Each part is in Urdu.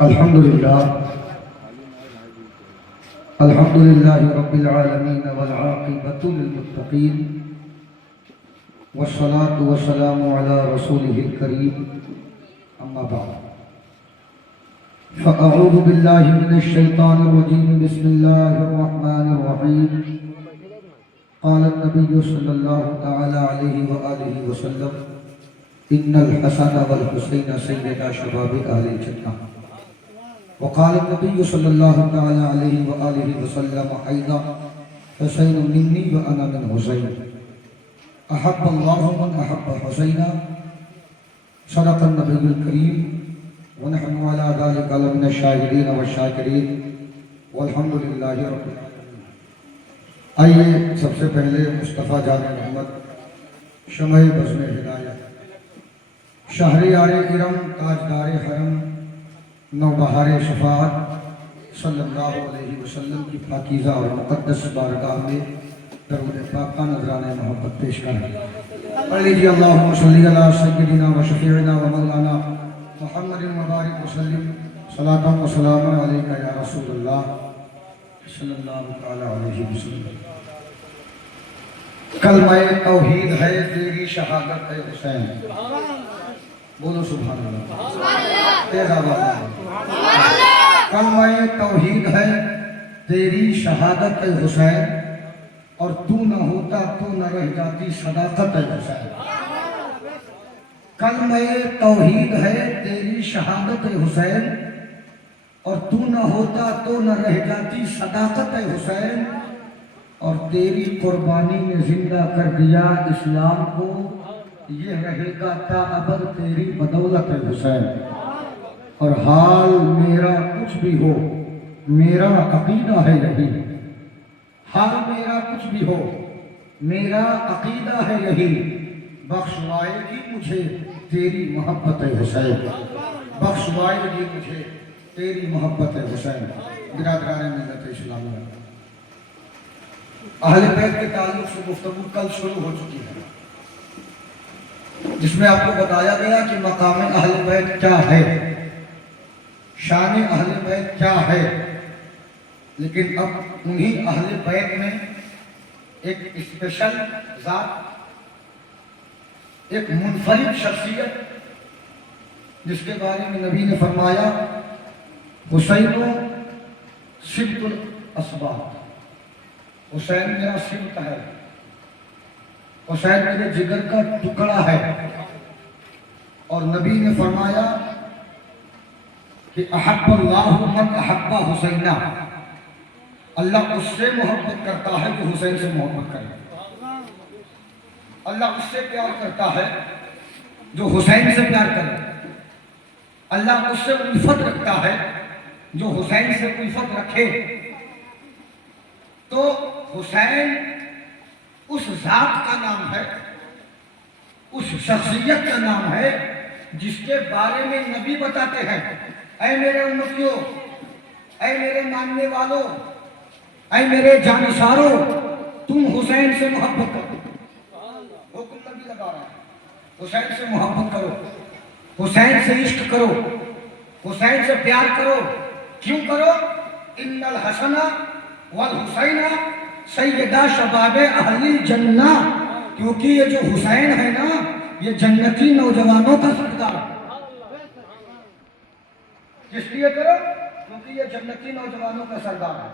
الحمدللہ الحمدللہ رب العالمین والعاقبۃ للمتقین والصلاة والسلام علی رسولہ الکریم اما بعد فاعوذ باللہ من الشیطان الرجیم بسم اللہ الرحمن الرحیم قال النبی صلی اللہ تعالی علیہ وآلہ وسلم ان الحسن والحسین سیدا شباب اہل الجنہ وقال النبی صلی اللہ تعالی علیہ وآلہ وسلم ایضا حسین منی وانا من حسین احب اللہ من احب حسین صدق النبی الکریم ونحن علی ذلک لمن الشاہدین والشاکرین والحمدللہ رب العالمین۔ آئیے سب سے پہلے مصطفیٰ جان محمد شمع بزم ہدایت شہریار ارم تاجدار حرم نوبہار شفاعت صلی اللہ علیہ وسلم کی پاکیزہ اور مقدس بارگاہ میں درود پاک کا نذرانہ محبت پیش کریں۔ پڑھ لیجیے اللہم صلی علی سیدنا و شفیعنا و مولانا محمد مبارک وسلم صلاۃ و سلام علیک یا رسول اللہ صلی اللہ تعالی علیہ وسلم۔ کلمہ توحید ہے تیری شہادت ہے حسین، بولو سبحان اللہ، تیز آواز میں۔ کلمہ توحید ہے تیری شہادت ہے حسین، اور تو نہ ہوتا تو نہ رہ جاتی صداقت ہے حسین۔ کلمہ توحید ہے تیری شہادت ہے حسین، اور تو نہ ہوتا تو نہ رہ جاتی صداقت ہے حسین، اور تیری قربانی نے زندہ کر دیا اسلام کو، یہ رہے گا تا ابد تیری بدولت ہے حسین۔ اور حال میرا کچھ بھی ہو میرا عقیدہ ہے یہی، حال میرا کچھ بھی ہو میرا عقیدہ ہے یہی، بخشوائے گی مجھے تیری محبت ہے حسین، بخشوائے گی مجھے تیری محبت ہے حسین۔ برادران ملت اسلامیہ، اہل بیت کے تعلق سے گفتگو کل شروع ہو چکی ہے، جس میں آپ کو بتایا گیا کہ مقام اہل بیت کیا ہے، شان اہل بیت کیا ہے، لیکن اب انہی اہل بیت میں ایک اسپیشل ذات، ایک منفرد شخصیت، جس کے بارے میں نبی نے فرمایا حسین سبط الاسباط، حسین میرا سبط ہے، حسین میرے جگر کا ٹکڑا ہے۔ اور نبی نے فرمایا کہ احب اللہ من احب حسینہ، اللہ اس سے محبت کرتا ہے جو حسین سے محبت کرے، اللہ اس سے پیار کرتا ہے جو حسین سے پیار کرے، اللہ اس سے الفت رکھتا ہے جو حسین سے الفت رکھے۔ تو حسین اس ذات کا نام ہے، اس شخصیت کا نام ہے جس کے بارے میں نبی بتاتے ہیں اے میرے امتیوں، اے میرے ماننے والوں، اے میرے جانشاروں، تم حسین سے محبت کرو۔ حکم نبی لگا رہا ہے، حسین سے محبت کرو، حسین سے عشق کرو، حسین سے پیار کرو۔ کیوں کرو؟ ان الحسن والحسین سیدہ شباب اہل الجنہ، کیونکہ یہ جو حسین ہے نا، یہ جنتی نوجوانوں کا سردار ہے۔ کس لیے کرو؟ کیونکہ یہ جنتی نوجوانوں کا سردار ہے۔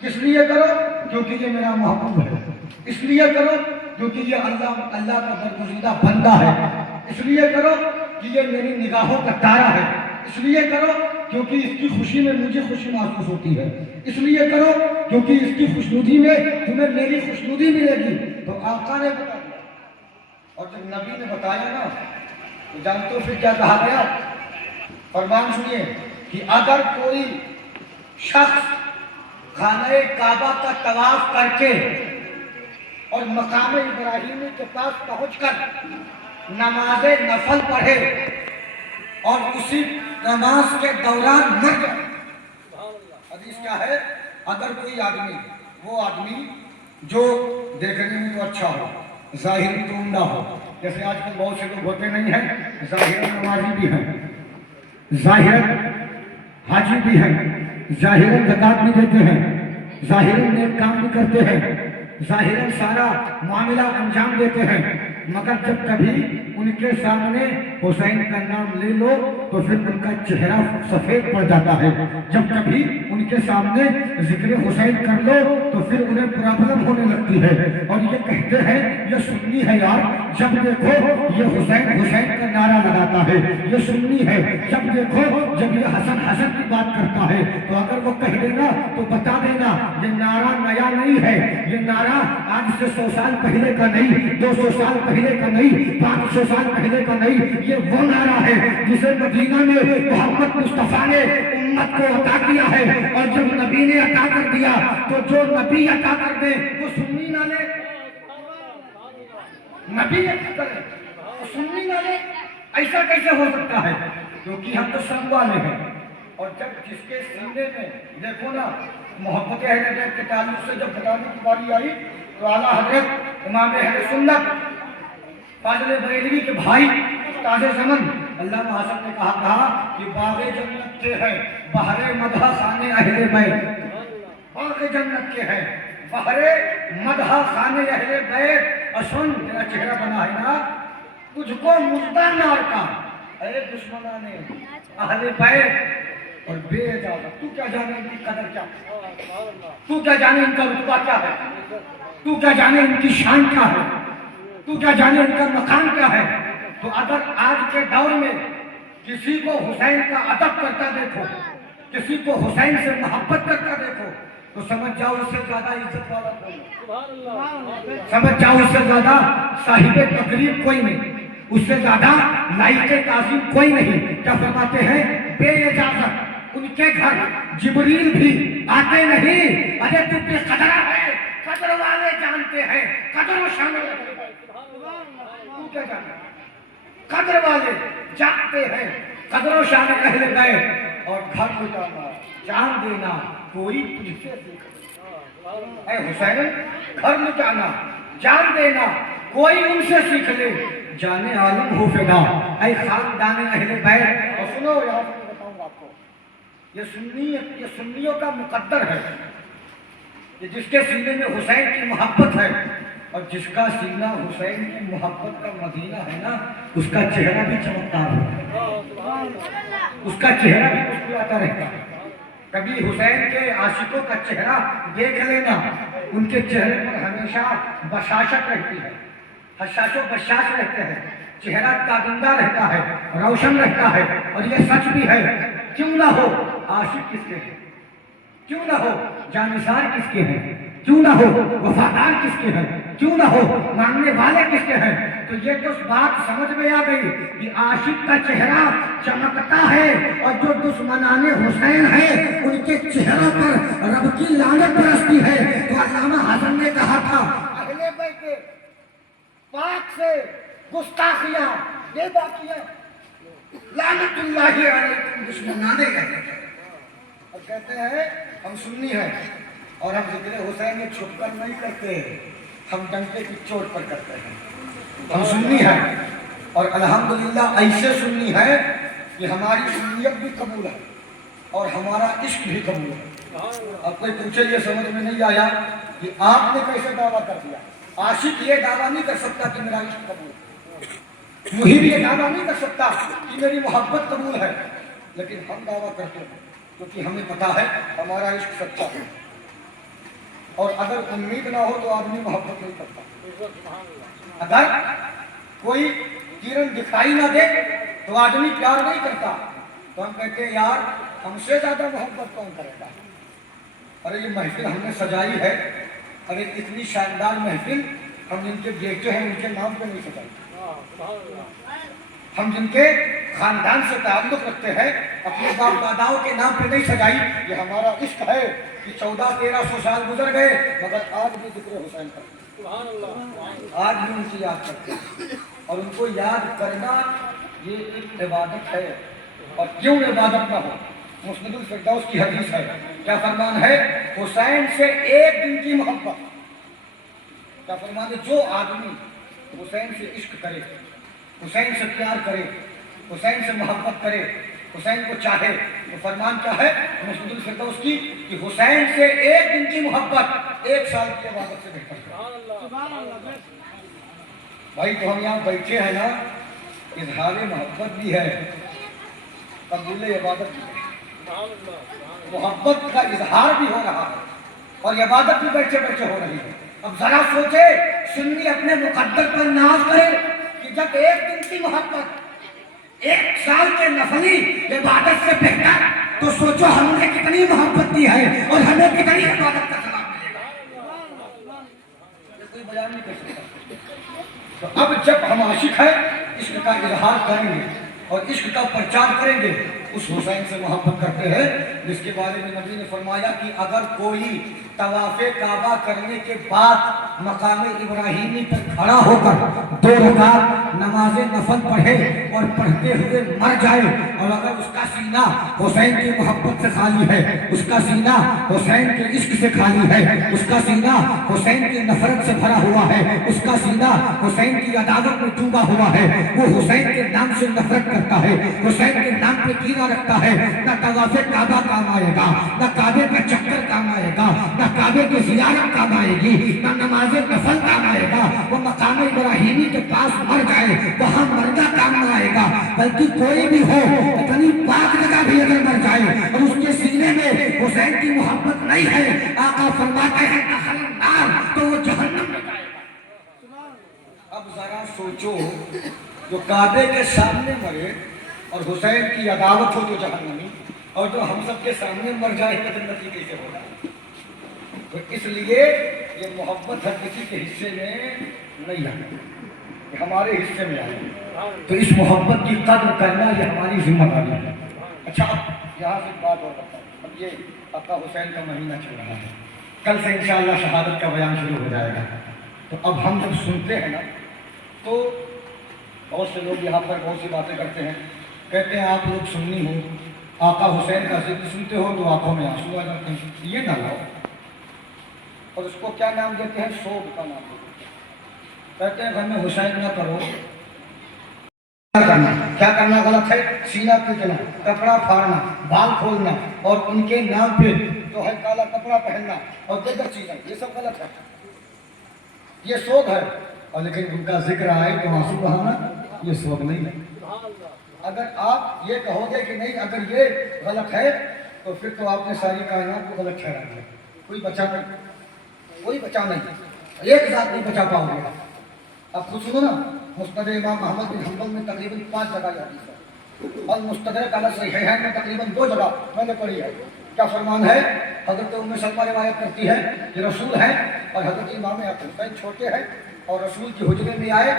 کس لیے کرو؟ کیونکہ یہ میرا محبوب ہے۔ اس لیے کرو کیونکہ یہ اللہ کا برگزیدہ بندہ ہے۔ اس لیے کرو کہ یہ میری نگاہوں کا تارا ہے۔ اس لیے کرو کیونکہ اس کی خوشی میں مجھے خوشی محسوس ہوتی ہے۔ اس لیے کرو کیونکہ اس کی خوشنودی میں تمہیں میری خوشنودی ملے گی۔ تو آقا نے بتا دیا، اور جب نبی نے بتایا نا تو جانتے ہو پھر کیا کہا گیا؟ فرمان سنیے کہ اگر کوئی شخص خانہ کعبہ کا طواف کر کے اور مقام ابراہیمی کے پاس پہنچ کر نماز نفل پڑھے اور اسی نماز کے دوران مر جائے، حدیث کیا ہے؟ اگر کوئی آدمی، وہ آدمی جو دیکھنے میں تو اچھا ہو، ظاہر تو عمدہ ہو، جیسے آج کل بہت سے لوگ ہوتے نہیں ہیں ظاہر نمازی بھی ہیں، ظاہراً حاجی بھی ہیں، ظاہراً زکات بھی دیتے ہیں، ظاہراً نیک کام بھی کرتے ہیں، ظاہراً سارا معاملہ انجام دیتے ہیں، مگر جب کبھی ان کے سامنے حسین کا نام لے لو تو پھر ان کا چہرہ سفید پڑ جاتا ہے، جب کبھی ان کے سامنے ذکر حسین کر لو تو پھر انہیں پرابلم ہونے لگتی ہے، اور یہ کہتے ہیں یہ سنی ہے یار، جب دیکھو یہ حسین حسین کا نعرہ لگاتا ہے، یہ سنی ہے، جب دیکھو جب یہ حسن حسن کی بات کرتا ہے تو اگر وہ کہہ دینا تو بتا دینا یہ نعرہ نیا نہیں ہے، یہ نعرہ آج سے 100 سال پہلے کا نہیں، 200 سال پہلے کا نہیں، 500 سال پہلے کا نہیں، یہ وہ نعرہ ہے جسے مدینہ میں محمد مصطفیٰ نے امت کو عطا کیا ہے، اور جب نبی نے عطا کر دیا تو جو نبی عطا کر دے وہ سنی نہ لے، نبی عطا کرے وہ سنی نہ لے، ایسا کیسے ہو سکتا ہے؟ کیونکہ ہم تو سب والے ہیں، اور جب جس کے سینے میں دیکھو نا محبت اہل بیت کے تعلق سے جب بتانے کی باری آئی تو اعلیٰ حضرت امام اہل سنت فاضل بریلوی کے بھائی استاد زمن علامہ حسن نے کہا کہ باغ جنت کے ہیں بہر مدح خانے اہل بیت، باغ جنت کے ہیں بہر مدح خانے اہل بیت، اسن تیرا چہرہ بنا ہے نا تجھ کو مردہ نار کا اے دشمنان اہل بیت اور بے اجازت، تو کیا جانے ان کی قدر کیا ہے، تو کیا جانے ان کا رتبہ کیا ہے، تو کیا جانے ان کی شان کیا ہے، تو کیا جانے ان کا مقام کیا ہے؟ تو اگر آج کے دور میں کسی کو حسین کا ادب کرتا دیکھو، کسی کو حسین سے محبت کرتا دیکھو تو سمجھ جاؤ اس سے زیادہ عزت والا کوئی، سمجھ جاؤ اس سے زیادہ صاحب تقریب کوئی نہیں، اس سے زیادہ لائق تعظیم کوئی نہیں۔ کیا فرماتے ہیں؟ بے اجازت ان کے گھر جبریل بھی آتے نہیں، ارے تو بے قدرہ ہے، قدر والے جانتے ہیں، قدر و شان تو کیا جانتے قدر والے جانتے ہیں، قدر و شان اہل بیت، اور گھر کو جانا جان دینا کوئی تجھ سے سیکھ، اے حسین گھر میں جانا جان دینا کوئی ان سے سیکھ لے، جانے عالم ہو فدا اے خاندان اہل بیت۔ اور سنو یہاں سے میں بتاؤں آپ کو، یہ سنیوں کا مقدر ہے کہ جس کے سینے میں حسین کی محبت ہے، اور جس کا سینہ حسین کی محبت کا مدینہ ہے نا اس کا چہرہ بھی چمکدار ہوتا ہے، اس کا چہرہ بھی مسکراتا رہتا ہے۔ کبھی حسین کے عاشقوں کا چہرہ دیکھ لینا، ان کے چہرے پر ہمیشہ بشاشت رہتی ہے، حشاش و بشاش رہتے ہیں، چہرہ تابندہ رہتا ہے، روشن رہتا ہے، اور یہ سچ بھی ہے۔ کیوں نہ ہو عاشق کس کے ہیں، کیوں نہ ہو جانثار کس کے ہیں، کیوں نہ ہو وفادار کس کے ہیں، کیوں نہ ہو ماننے والے کس کے ہیں؟ تو یہ تو بات سمجھ میں آ گئی کہ عاشق کا چہرہ چمکتا ہے، اور جو دشمنان حسین ہیں ان کے چہروں پر رب کی لعنت برستی ہے۔ تو علامہ حسن نے کہا تھا اہل بیت پاک سے گستاخیاں بے باکیاں لعنت اللہ علیکم دشمنان کہتے ہیں، اور کہتے ہیں ہم سنی ہیں اور ہم ذکر حسین میں چھپ کر نہیں کرتے، ہم ڈنکے کی چوٹ پر کرتے ہیں، ہم سنی ہیں، اور الحمدللہ ایسے سنی ہے کہ ہماری سنیت بھی قبول ہے اور ہمارا عشق بھی قبول ہے۔ اب کوئی پوچھے یہ سمجھ میں نہیں آیا کہ آپ نے کیسے دعویٰ کر دیا؟ عاشق یہ دعویٰ نہیں کر سکتا کہ میرا عشق قبول ہے، محب یہ دعویٰ نہیں کر سکتا کہ میری محبت قبول ہے، لیکن ہم دعویٰ کرتے ہیں کیونکہ ہمیں پتا ہے ہمارا عشق سچا ہے، اور اگر امید نہ ہو تو آدمی محبت نہیں کرتا، اگر کوئی کرن دکھائی نہ دے تو آدمی پیار نہیں کرتا، تو ہم کہتے ہیں یار ہم سے زیادہ محبت کون کرے گا؟ ارے یہ محفل ہم نے سجائی ہے، ارے اتنی شاندار محفل ہم جن کے بیٹے ہیں ان کے نام پہ نہیں سجائی، ہم جن کے خاندان سے تعلق رکھتے ہیں اپنے باپ داداؤں کے نام پہ نہیں سجائی۔ یہ ہمارا عشق ہے کہ 1400-1300 سال گزر گئے مگر آج بھی ذکر حسین کرتے ہیں، آج بھی ان کی یاد کرتے ہیں، اور ان کو یاد کرنا یہ ایک عبادت ہے، اور کیوں عبادت نہ ہو؟ مسند الفردوس کی حدیث ہے، کیا فرمان ہے؟ حسین سے ایک دن کی محبت، کیا فرمان ہے؟ جو آدمی حسین سے عشق کرے، حسین سے پیار کرے، حسین سے محبت کرے، حسین کو چاہے تو فرمان کیا ہے مسعود الفردوس کی کہ حسین سے ایک دن کی محبت 1 سال کی عبادت سے بہتر ہے۔ بھائی تو ہم یہاں بیٹھے ہیں نا، اظہار محبت بھی ہے، قبول عبادت بھی ہے، محبت کا اظہار بھی ہو رہا ہے اور عبادت بھی بیٹھے بیٹھے ہو رہی ہے۔ اب ذرا سوچے سنی اپنے مقدر پر ناز کرے کہ جب ایک دن کی محبت 1 سال کے نفلی عبادت سے بہتر، تو سوچو ہم نے کتنی محبت دی ہے اور ہمیں کتنی عبادت کا ثواب ملے گا، یہ کوئی بیان نہیں کر سکتا۔ تو اب جب ہم عاشق ہیں عشق کا اظہار کریں گے اور عشق کا پرچار کریں گے، اس حسین سے محبت کرتے ہیں جس کے بارے میں نبی نے فرمایا کہ اگر کوئی طواف کعبہ کرنے کے بعد مقام ابراہیمی پر کھڑا ہو کر 2 رکعت نماز نفل پڑھے اور پڑھتے ہوئے مر جائے، اور اگر اس کا سینہ حسین کی محبت سے خالی ہے، اس کا سینہ حسین کے عشق سے خالی ہے، اس کا سینہ حسین کی نفرت سے بھرا ہوا ہے، اس کا سینہ حسین کی عداوت میں ڈوبا ہوا ہے، وہ حسین کے نام سے نفرت کرتا ہے، حسین کے نام پہ کینہ رکھتا ہے، نہ طواف کعبہ کام آئے گا، نہ کعبے کا چکر کام آئے گا، نہ کعبے کی زیارت کام آئے گی، نہ نماز نفل کام آئے گا، وہ مقام ابراہیمی کے پاس مر جائے وہاں مرنا کام نہ آئے گا، بلکہ کوئی بھی ہو اتنی پاک جگہ بھی اگر مر جائے اور اس کے سینے میں حسین کی محبت نہیں ہے، آقا فرماتے ہیں دخل النار، تو وہ جہنم میں جائے گا۔ اب ذرا سوچو جو کعبے کے سامنے مرے اور حسین کی عداوت ہو تو جہنمی، اور جو ہم سب کے سامنے مر جائے تو جنتی کیسے ہوگا؟ تو اس لیے یہ محبت ہر کسی کے حصے میں نہیں آئی، کہ ہمارے حصے میں آئی، تو اس محبت کی قدر کرنا یہ ہماری ذمہ داری ہے۔ اچھا اب یہاں سے بات اور بتاؤں، اب یہ آقا حسین کا مہینہ چل رہا ہے، کل سے انشاءاللہ شہادت کا بیان شروع ہو جائے گا، تو اب ہم جب سنتے ہیں نا تو بہت سے لوگ یہاں پر بہت سی باتیں کرتے ہیں، کہتے ہیں آپ لوگ سنی ہو، آقا حسین کا ذکر سنتے ہو تو آنکھوں میں آنسو آ جاتے ہیں، یہ نہ لاؤ، اور اس کو کیا نام دیتے ہیں؟ سوگ کا نام دیتے ہیں، کہتے ہیں گھر میں حسین نہ کرو، کیا کرنا غلط ہے؟ سینہ پیٹنا، کپڑا پھاڑنا، بال کھولنا، اور ان کے نام پہ جو ہے کالا کپڑا پہننا اور دیگر چیزیں، یہ سب غلط ہے، یہ سوگ ہے، اور لیکن ان کا ذکر آئے تو آنسو بہانا یہ سوگ نہیں ہے۔ اگر آپ یہ کہو گے کہ نہیں اگر یہ غلط ہے تو پھر تو آپ نے ساری کائنات کو غلط ٹھہرا دیا، کوئی بچا نہیں، کوئی بچا نہیں، ایک ذات نہیں بچا پاؤ گے۔ اب خود سنو نا، مسند امام احمد بن حنبل میں تقریباً 5 جگہ یہ حدیث ہے، اور مستدرک علی الصحیحین میں تقریباً 2 جگہ میں نے پڑھی ہے۔ کیا فرمان ہے؟ حضرت ام سلمہ روایت کرتی ہے یہ رسول ہے اور حضرت امام حسین چھوٹے ہیں اور رسول کے حجرے میں آئے،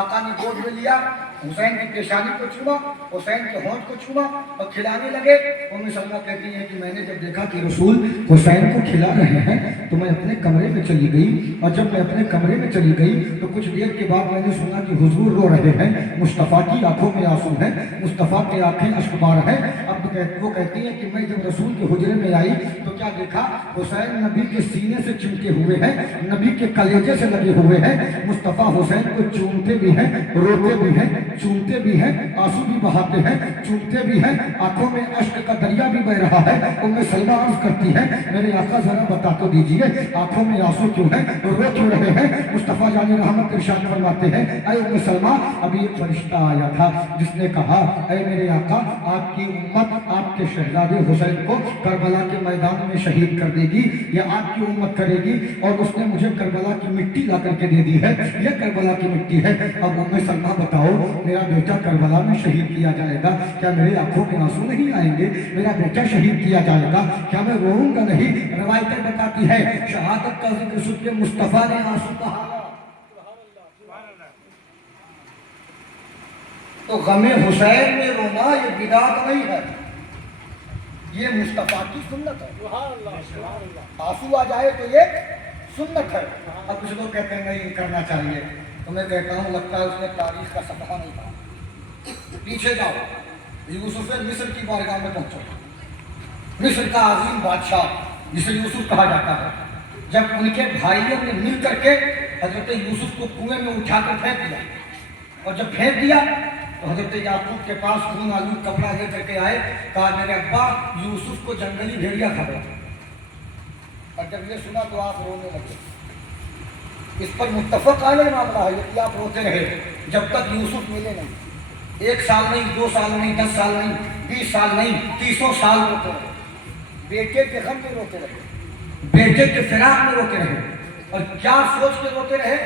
آقا نے گود میں لیا، حسین کی پیشانی کو چھوا، حسین کے ہونٹ کو چھوا اور کھلانے لگے۔ ام سلمہ کہتی ہیں کہ میں نے جب دیکھا کہ رسول حسین کو کھلا رہے ہیں تو میں اپنے کمرے میں چلی گئی، اور جب میں اپنے کمرے میں چلی گئی تو کچھ دیر کے بعد میں نے سنا کہ حضور رو رہے ہیں، مصطفیٰ کی آنکھوں میں آنسو ہیں، مصطفیٰ کی آنکھیں اشکبار ہیں۔ اب وہ کہتی ہیں کہ میں جب رسول کے حجرے میں آئی تو کیا دیکھا؟ حسین نبی کے سینے سے چمٹے ہوئے ہیں، نبی کے کلیجے سے لگے ہوئے ہیں، مصطفیٰ حسین کو چومتے بھی ہیں، روتے بھی ہیں، چومتے بھی ہیں، آنسو بھی بہاتے ہیں، چومتے بھی ہیں، آنکھوں میں اشک کا دریا بھی بہ رہا ہے۔ ام سلمہ عرض کرتی ہے میرے آقا ذرا بتا تو دیجئے آنکھوں میں آنسو کیوں ہیں، رو کیوں رہے ہیں؟ مصطفیٰ جان رحمت ارشاد فرماتے ہیں اے ام سلمہ ابھی ایک فرشتہ آیا تھا جس نے کہا اے میرے آقا آپ کی امت آپ کے شہزادے حسین کو کربلا کے میدان میں شہید کر دے گی، یا آپ کی امت کرے گی، اور اس نے مجھے کربلا کی مٹی لا کر کے دے دی ہے، یہ کربلا کی مٹی ہے۔ اب ام سلمہ بتاؤ میرا بیٹا کربلا میں شہید کیا جائے گا، کیا میرے آنکھوں میں آنسو نہیں آئیں گے؟ میرا بیٹا شہید کیا جائے گا، کیا میں روؤں گا نہیں؟ روایتیں بتاتی ہے شہادت کا ذکر سن کے مصطفیٰ نے آنسو بہایا۔ تو غم حسین میں رونا یہ بدعت نہیں ہے، یہ مصطفیٰ کی سنت ہے۔ آنسو آ جائے تو یہ سنت ہے۔ اب کچھ لوگ کہتے ہیں نہیں کرنا چاہیے، تو میں کہتا ہوں لگتا ہے اس نے تاریخ کا صفحہ نہیں پڑھا۔ پیچھے جاؤ، یوسف مصر کی بارگاہ میں پہنچو، مصر کا عظیم بادشاہ جسے یوسف کہا جاتا ہے، جب ان کے بھائیوں نے مل کر کے حضرت یوسف کو کنویں میں اٹھا کر پھینک دیا، اور جب پھینک دیا تو حضرت یعقوب کے پاس خون آلود کپڑا لے کر کے آئے, کہا میرے ابا یوسف کو جنگلی بھیڑیا کھا گیا. اور جب یہ سنا تو آپ رونے لگے. اس پر متفق علیہ معاملہ ہے کہ آپ روتے رہے جب تک یوسف ملے نہیں. 1 سال نہیں, 2 سال نہیں, 10 سال نہیں, 20 سال نہیں, 30 سال روتے رہے. بیٹے کے غم میں روتے رہے, بیٹے کے فراق میں روتے رہے. اور کیا سوچ کے روتے رہے؟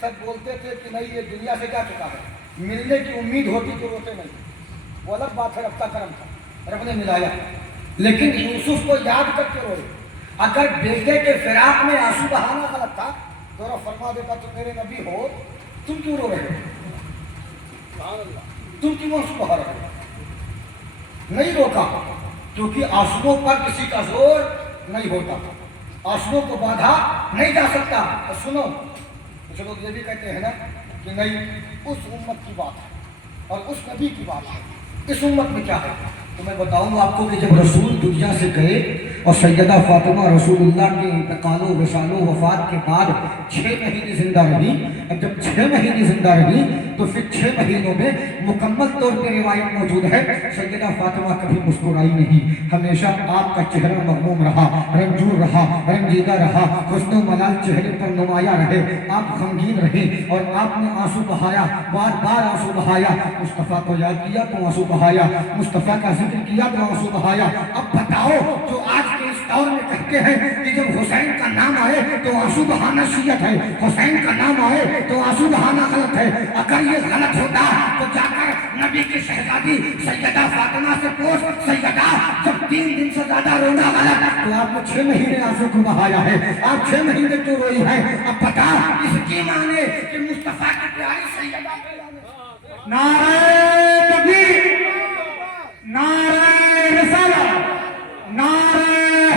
سب بولتے تھے کہ نہیں یہ دنیا سے جا چکا ہے, ملنے کی امید ہوتی تو روتے نہیں. وہ الگ بات ہے, رب کا کرم تھا, رب نے ملایا. لیکن یوسف کو یاد کر کے روئے. اگر بیٹے کے فراق میں آنسو بہانا غلط تھا تو رب فرما دیتا تو میرے نبی ہو تم کیوں رو رہے ہو, تم کیوں آنسو بہا رہے ہو؟ نہیں روکا, کیونکہ آنسوؤں پر کسی کا زور نہیں ہوتا, آنسوؤں کو باندھا نہیں جا سکتا. اور سنو, کچھ لوگ یہ بھی کہتے ہیں نا کہ نہیں اس امت کی بات ہے اور اس نبی کی بات ہے, اس امت میں کیا ہے. تو میں بتاؤں آپ کو کہ جب رسول دنیا سے گئے اور سیدہ فاطمہ رسول اللہ کے انتقال و وصال و وفات کے بعد 6 مہینے زندہ رہی, اور جب 6 مہینے زندہ رہی تو پھر 6 مہینوں میں مکمل طور پہ روایت موجود ہے سیدہ فاطمہ کبھی مسکرائی نہیں. ہمیشہ آپ کا چہرہ مغموم رہا, رنجور رہا, رنجیدہ رہا, حسن و ملال چہرے پر نمایاں رہے. آپ غمگین رہے اور آپ نے آنسو بہایا, بار بار آنسو بہایا. مصطفیٰ کو یاد کیا تو آنسو بہایا, مصطفیٰ کا ذکر کیا تو آنسو بہایا. اب بتاؤ جو آج کے اس دور میں کہتے ہیں کہ جب حسین کا نام آئے تو آنسو بہانا شریعت ہے, حسین کا نام آئے تو آنسو بہانا غلط ہے. اگر یہ غلط ہوتا تو جا کر نبی کی شہزادی سیدہ فاطمہ سے پوچھ, سیدہ جب 3 دن سے زیادہ رونا غلط تو آپ نے 6 مہینے آنسو کو بہایا ہے, آپ 6 مہینے کیوں روئی ہے؟ اب بتا اس کی مانے کہ مصطفیٰ کی پیاری سیدہ نعرہ تکبیر, نعرہ رسالت, نعرہ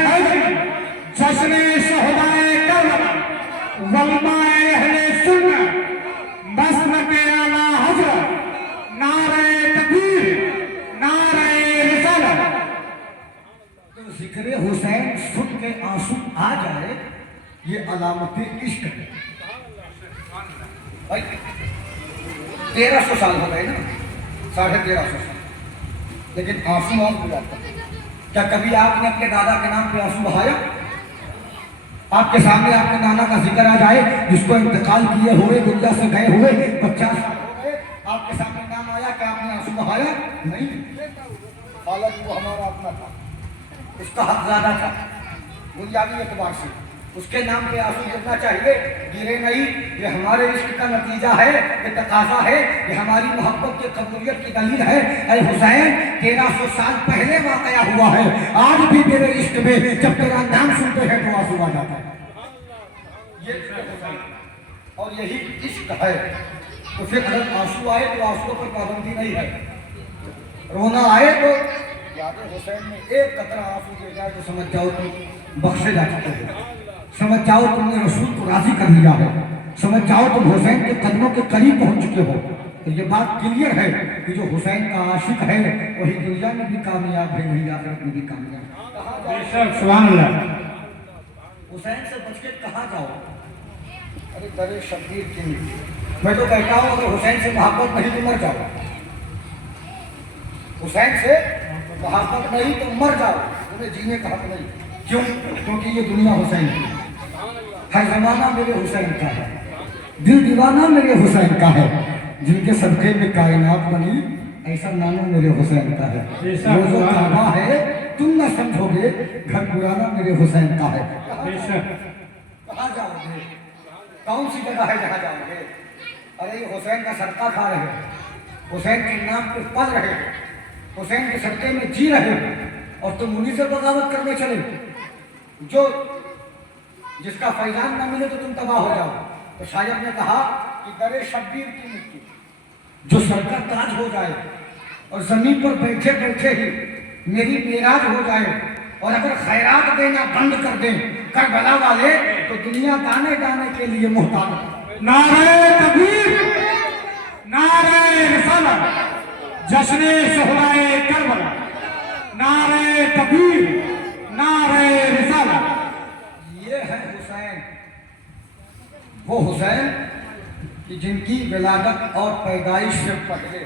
حیدر, جشن شہدائے کربلا, ولمہ اہل سنت, مسلک اعلیٰ حضرت, نعرہ تکبیر, نعرہ رسالت. تو ذکر حسین سن کے آنسو آ جائے یہ علامت عشق ہے. بھائی 1300 سال ہو گئے نا, 1350 سال, لیکن آنسو آپ کو آتا ہے. کیا کبھی آپ نے اپنے دادا کے نام پہ آنسو بہایا؟ آپ کے سامنے آپ کے نانا کا ذکر آ جائے جس کو انتقال کیے ہوئے دنیا سے گئے ہوئے 50 سال ہو گئے, آپ کے سامنے نام آیا کہ آپ نے آنسو بہایا؟ نہیں. حالانکہ وہ ہمارا اپنا تھا, اس کا حق زیادہ تھا بنیادی اعتبار سے, اس کے نام پہ آنسو گرنا چاہیے, گرے نہیں. یہ ہمارے عشق کا نتیجہ ہے, یہ تقاضا ہے, یہ ہماری محبت کی قبولیت کی دلیل ہے. اے حسین 1300 سال پہلے واقعہ ہوا ہے, آج بھی تیرے عشق میں جب تیرا نام سنتے ہیں تو آنسو آ جاتا ہے. یہ حسین اور یہی عشق ہے. تو پھر اگر آنسو آئے تو آنسو پر پابندی نہیں ہے, رونا آئے تو یاد حسین میں ایک قطرہ آنسو گر جائے تو سمجھ جاؤ تم بخشے جا چکے ہو, سمجھ جاؤ تم نے رسول کو راضی کر لیا ہے, سمجھ جاؤ تم حسین کے قدموں کے قریب پہنچ چکے ہو. تو یہ بات کلیئر ہے کہ جو حسین کا عاشق ہے وہی دنیا میں بھی کامیاب ہے, وہی آخرت میں بھی کامیاب ہے. سبحان اللہ. حسین سے بچ کے کہاں جاؤ؟ ارے در شبیر کی, میں تو کہتا ہوں اگر حسین سے محبت نہیں تو مر جاؤ, حسین سے محبت نہیں تو مر جاؤ, تمہیں جینے کا حق نہیں. کیوں؟ کیونکہ یہ دنیا حسین کی ہے, زمانہ میرے حسین کا ہے, دل دیوانہ میرے حسین کا ہے, جن کے صدقے میں کائنات بنی ایسا نانا میرے حسین کا ہے. وہ جو کعبہ ہے تم نہ سمجھو گے, گھر پرانا میرے حسین کا ہے. کہاں جاؤ گے؟ کون سی جگہ ہے جہاں جاؤ گے؟ ارے یہ حسین کا صدقہ کھا رہے ہیں, حسین کے نام پہ پل رہے ہیں, حسین کے صدقے میں جی رہے ہیں, اور تم انہیں سے بغاوت کرنے چلے جو جس کا فیضان نہ ملے تو تم تباہ ہو جاؤ. تو شاید نے کہا کہ در شبیر کی مٹی جو سر کا تاج ہو جائے اور زمین پر بیٹھے بیٹھے ہی میری معراج ہو جائے, اور اگر خیرات دینا بند کر دیں کربلا والے تو دنیا دانے دانے کے لیے محتاج ہے. نعرہ تکبیر, نعرہ رسالت, جشن شہدائے کربلا, نعرہ تکبیر, نعرہ رسالت. یہ ہے حسین, وہ حسین کہ جن کی ولادت اور پیدائش سے پہلے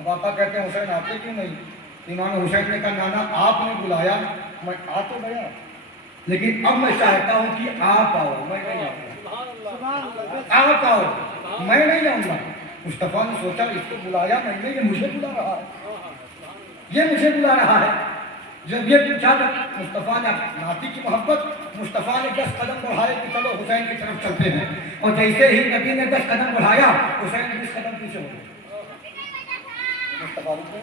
اب آقا کہتے ہیں حسین آتے کیوں نہیں؟ امام حسین نے کہا نانا آپ نے بلایا میں آ تو گیا، لیکن اب میں چاہتا ہوں کہ آپ آؤ، میں نہیں آؤں گا، آپ آؤ میں نہیں آؤں گا۔ مصطفیٰ نے سوچا اس کو بلایا میں نے، یہ مجھے بلا رہا ہے، یہ مجھے بلا رہا ہے۔ جب یہ پوچھا تو مصطفیٰ نے ناتی کی محبت، مصطفیٰ نے 10 قدم بڑھائے کہ چلو حسین کی طرف چلتے ہیں، اور جیسے ہی نبی نے 10 قدم بڑھایا حسین 20 قدم پیچھے ہو گئے۔ مصطفیٰ نے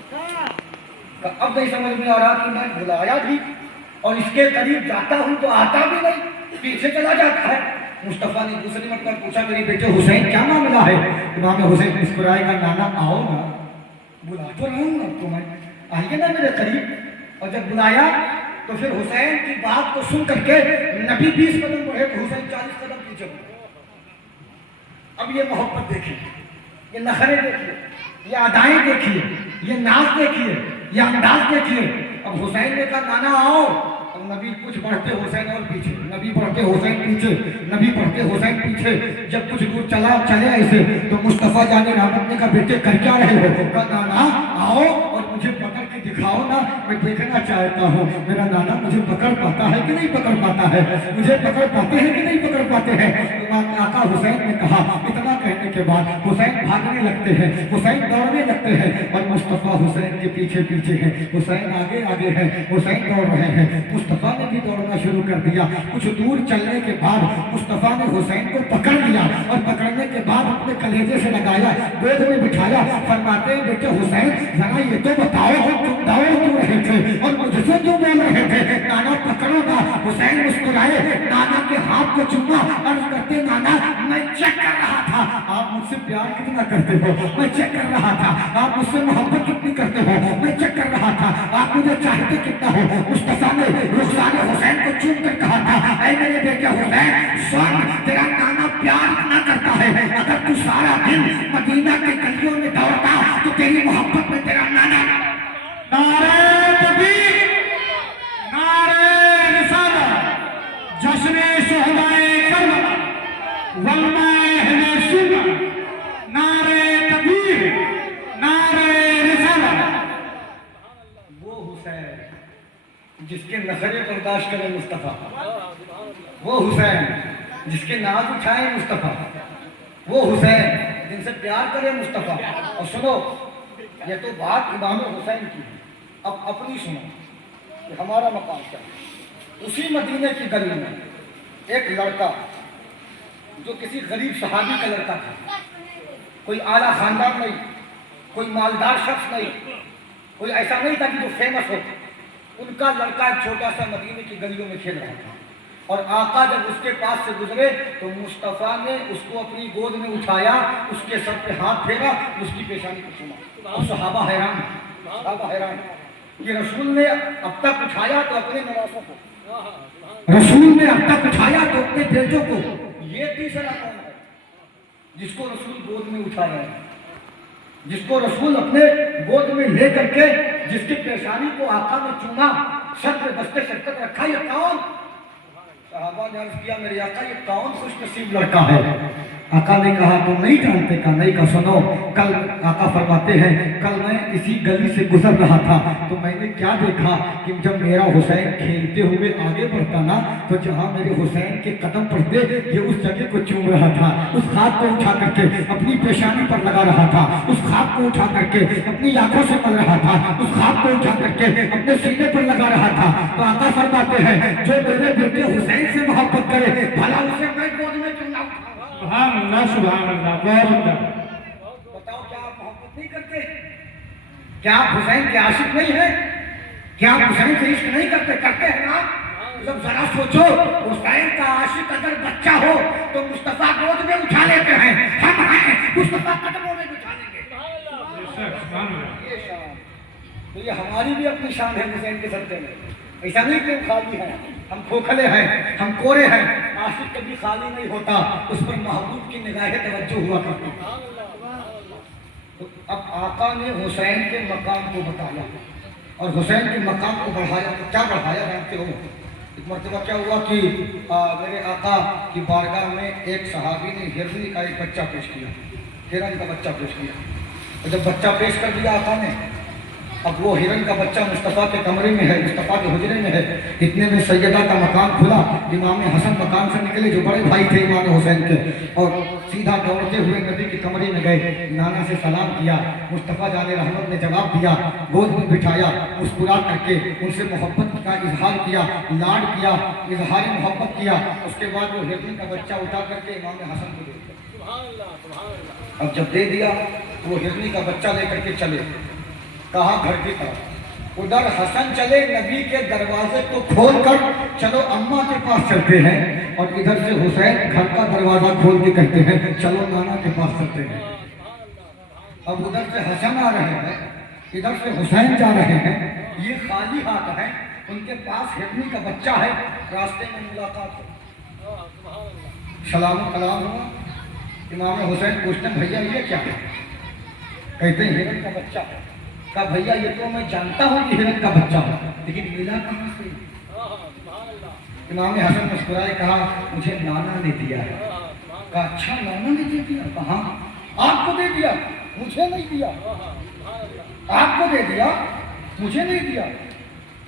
اب نہیں سمجھ میں آ رہا کہ میں بلایا بھی اور اس کے قریب جاتا ہوں تو آتا بھی نہیں، پیچھے چلا جاتا ہے۔ مصطفیٰ نے دوسری مرتبہ پوچھا میرے بیٹے حسین کیا معاملہ ہے؟ امام حسین مسکرائے گا نانا آؤ نا، بلا تو رہا ہوں اب تو میں، آئیے نا میرے قریب۔ اور جب بلایا تو پھر حسین کی بات کو سن کر کے نبی 20 قدم بڑھے تو حسین 40 قدم پیچھے بڑھے۔ اب یہ محبت دیکھیے، یہ نخرے دیکھیے، یہ ادائیں دیکھیے، یہ ناز دیکھیے، یہ انداز دیکھیے۔ اب حسین نے کہا نانا آؤ، اور نبی کچھ بڑھتے حسین اور پیچھے، نبی بڑھتے حسین پیچھے، نبی بڑھتے حسین پیچھے۔ جب کچھ دور چلے ایسے تو مصطفیٰ جان رحمت نے کہا بیٹے کر کیا رہے ہو؟ کہا نانا آؤ اور مجھے پکڑ کے دکھاؤ نا، میں دیکھنا چاہتا ہوں میرا نانا مجھے پکڑ پاتا ہے کہ نہیں پکڑ پاتا ہے، مجھے پکڑ پاتے ہیں کہ نہیں پکڑ پاتے ہیں۔ آقا حسین نے کہا، اتنا کہنے کے بعد حسین بھاگنے لگتے ہیں، حسین دوڑنے لگتے ہیں، اور مصطفیٰ حسین کے پیچھے پیچھے ہیں، حسین آگے آگے ہے، حسین دوڑ رہے ہیں۔ مصطفیٰ نے بھی دوڑنا شروع کر دیا۔ کچھ دور چلنے کے بعد مصطفیٰ نے حسین کو پکڑ لیا، اور پکڑنے کے بعد اپنے کلیجے سے لگایا، گود میں بٹھایا، فرماتے ہیں بیٹے حسین ذرا یہ تو بتاؤ تم دوڑ کیوں رہے تھے اور مجھ سے کیوں بول رہے تھے؟ نانا پکڑو نا۔ حسین مسکرائے، نانا کے ہاتھ کو چوما، عرض کرتے نانا میں چیک کر رہا تھا آپ مجھ سے پیار کتنا کرتے ہو، میں چیک کر رہا تھا آپ مجھ سے محبت کتنی کرتے ہو، میں چیک کر رہا تھا آپ مجھے چاہتے کتنا ہو۔ مصطفیٰ نے رخسان حسین کو چوم کر کہا تھا اے میرے بیٹے حسین سن، تیرا نانا پیار اتنا کرتا ہے، اگر تو سارا دن مدینہ کے گلیوں میں دوڑتا تو تیری محبت میں تیرا نانا۔ نعرہ تکبیر، نعرہ رسالت، جشن شہدائے کربلا، علماء اہل سنت، نعرہ تکبیر، نعرہ رسالت۔ وہ حسین جس کے نخرے برداشت کرے مصطفیٰ، وہ حسین جس کے ناز اٹھائے مصطفیٰ، وہ حسین جن سے پیار کرے مصطفیٰ۔ اور سنو یہ تو بات امام حسین کی ہے، اب اپنی سنو کہ ہمارا مقام کیا ہے۔ اسی مدینے کی گلی میں ایک لڑکا جو کسی غریب صحابی کا لڑکا تھا، کوئی اعلیٰ خاندان نہیں، کوئی مالدار شخص نہیں، کوئی ایسا نہیں تھا کہ جو فیمس ہو، ان کا لڑکا ایک چھوٹا سا مدینے کی گلیوں میں کھیل رہا تھا، اور آقا جب اس کے پاس سے گزرے تو مصطفیٰ نے اس کو اپنی گود میں اٹھایا، اس کے سر پہ ہاتھ پھیرا، اس کی پیشانی کو چوما، اور صحابہ حیران، صحابہ حیران کہ رسول نے اب تک اٹھایا تو اپنے نواسوں کو، رسول نے اب تک اٹھایا تو اپنے بیٹوں کو، یہ تیسرا کون ہے جس کو رسول گود میں اٹھا رہے ہیں، جس کو رسول اپنے گود میں لے کر کے، جس کی پیشانی کو آقا نے چوما، سر پہ دستے شفقت رکھا، یہ کون؟ صحابہ نے عرض کیا میرے آقا یہ کون خوش نصیب لڑکا ہے؟ آقا نے کہا تم نہیں جانتے؟ کہا نہیں۔ کہا سنو، کل آقا فرماتے ہیں کل میں اسی گلی سے گزر رہا تھا تو میں نے کیا دیکھا کہ جب میرا حسین کھیلتے ہوئے آگے بڑھتا نا تو جہاں میرے حسین کے قدم پڑتے یہ اس جگہ کو چوم رہا تھا، اس خاک کو اٹھا کر کے اپنی پیشانی پر لگا رہا تھا، اس خاک کو اٹھا کر کے اپنی آنکھوں سے مل رہا تھا، اس خاک کو اٹھا کر کے اپنے سینے پر لگا رہا تھا۔ تو آقا فرماتے ہیں جو میرے بیٹے حسین سے محبت کرے بھلا اسے میں گود میں کیوں نہ اٹھاؤں؟ سبحان اللہ، سبحان اللہ، بہت اللہ۔ بتاؤ کیا آپ محبت نہیں کرتے؟ کیا آپ حسین کے عاشق نہیں ہیں؟ کیا آپ حسین سے عشق نہیں کرتے؟ کرتے ہیں نا؟ جب ذرا سوچو حسین کا عاشق اگر بچہ ہو تو مصطفیٰ گود میں اٹھا لیتے ہیں، ہم ہیں مصطفیٰ قدموں میں اٹھا لیں گے۔ یہ شان تو یہ ہماری بھی اپنی شان ہے حسین کے صدقے میں۔ ایسا نہیں کہ ہم خالی ہیں، ہم کھوکھلے ہیں، ہم کورے ہیں۔ عاشق کبھی خالی نہیں ہوتا، اس پر محبوب کی نگاہ توجہ ہوا کرتی۔ تو اب آقا نے حسین کے مقام کو بتایا اور حسین کے مقام کو بڑھایا۔ تو کیا بڑھایا جانتے ہو؟ ایک مرتبہ کیا ہوا کہ میرے آقا کی بارگاہ میں ایک صحابی نے ہرنی کا ایک بچہ پیش کیا، ہرن کا بچہ پیش کیا۔ اور جب بچہ پیش کر دیا آقا نے، اب وہ ہرن کا بچہ مصطفیٰ کے کمرے میں ہے، مصطفیٰ کے حجرے میں ہے، اتنے میں سیدہ کا مکان کھلا، امام حسن مکان سے نکلے جو بڑے بھائی تھے امام حسین کے، اور سیدھا دوڑتے ہوئے نبی کے کمرے میں گئے، نانا سے سلام کیا، مصطفیٰ جان رحمت نے جواب دیا، گود میں بٹھایا، مسکرا کر کے ان سے محبت کا اظہار کیا، لاڈ کیا، اظہار محبت کیا، اس کے بعد وہ ہرن کا بچہ اٹھا کر کے امام حسن کو دے دیا۔ اب جب دے دیا وہ ہرنی کا بچہ لے کر کے چلے، کہا گھر کی طرف، ادھر حسن چلے نبی کے دروازے کو کھول کر چلو اماں کے پاس چلتے ہیں، اور ادھر سے حسین گھر کا دروازہ کھول کے کہتے ہیں چلو نانا کے پاس چلتے ہیں۔ اب ادھر سے حسن آ رہے ہیں، ادھر سے حسین جا رہے ہیں، یہ خالی ہاتھ ہے، ان کے پاس ہرنی کا بچہ ہے، راستے میں ملاقات ہو، سلام و کلام ہوا، امام حسین پوچھتے ہیں بھیا یہ کیا ہے؟ کہتے ہیں ہرن کا بچہ ہے۔ کہا بھیا یہ تو میں جانتا ہوں کہ ہرن کا بچہ ہے، لیکن ملا کہاں سے؟ امام حسن مسکرائے، کہا مجھے نانا نے دیا ہے۔ کہا اچھا نانا نے دے دیا؟ کہا آپ کو دے دیا، مجھے نہیں دیا۔ آپ کو دے دیا، مجھے نہیں دیا،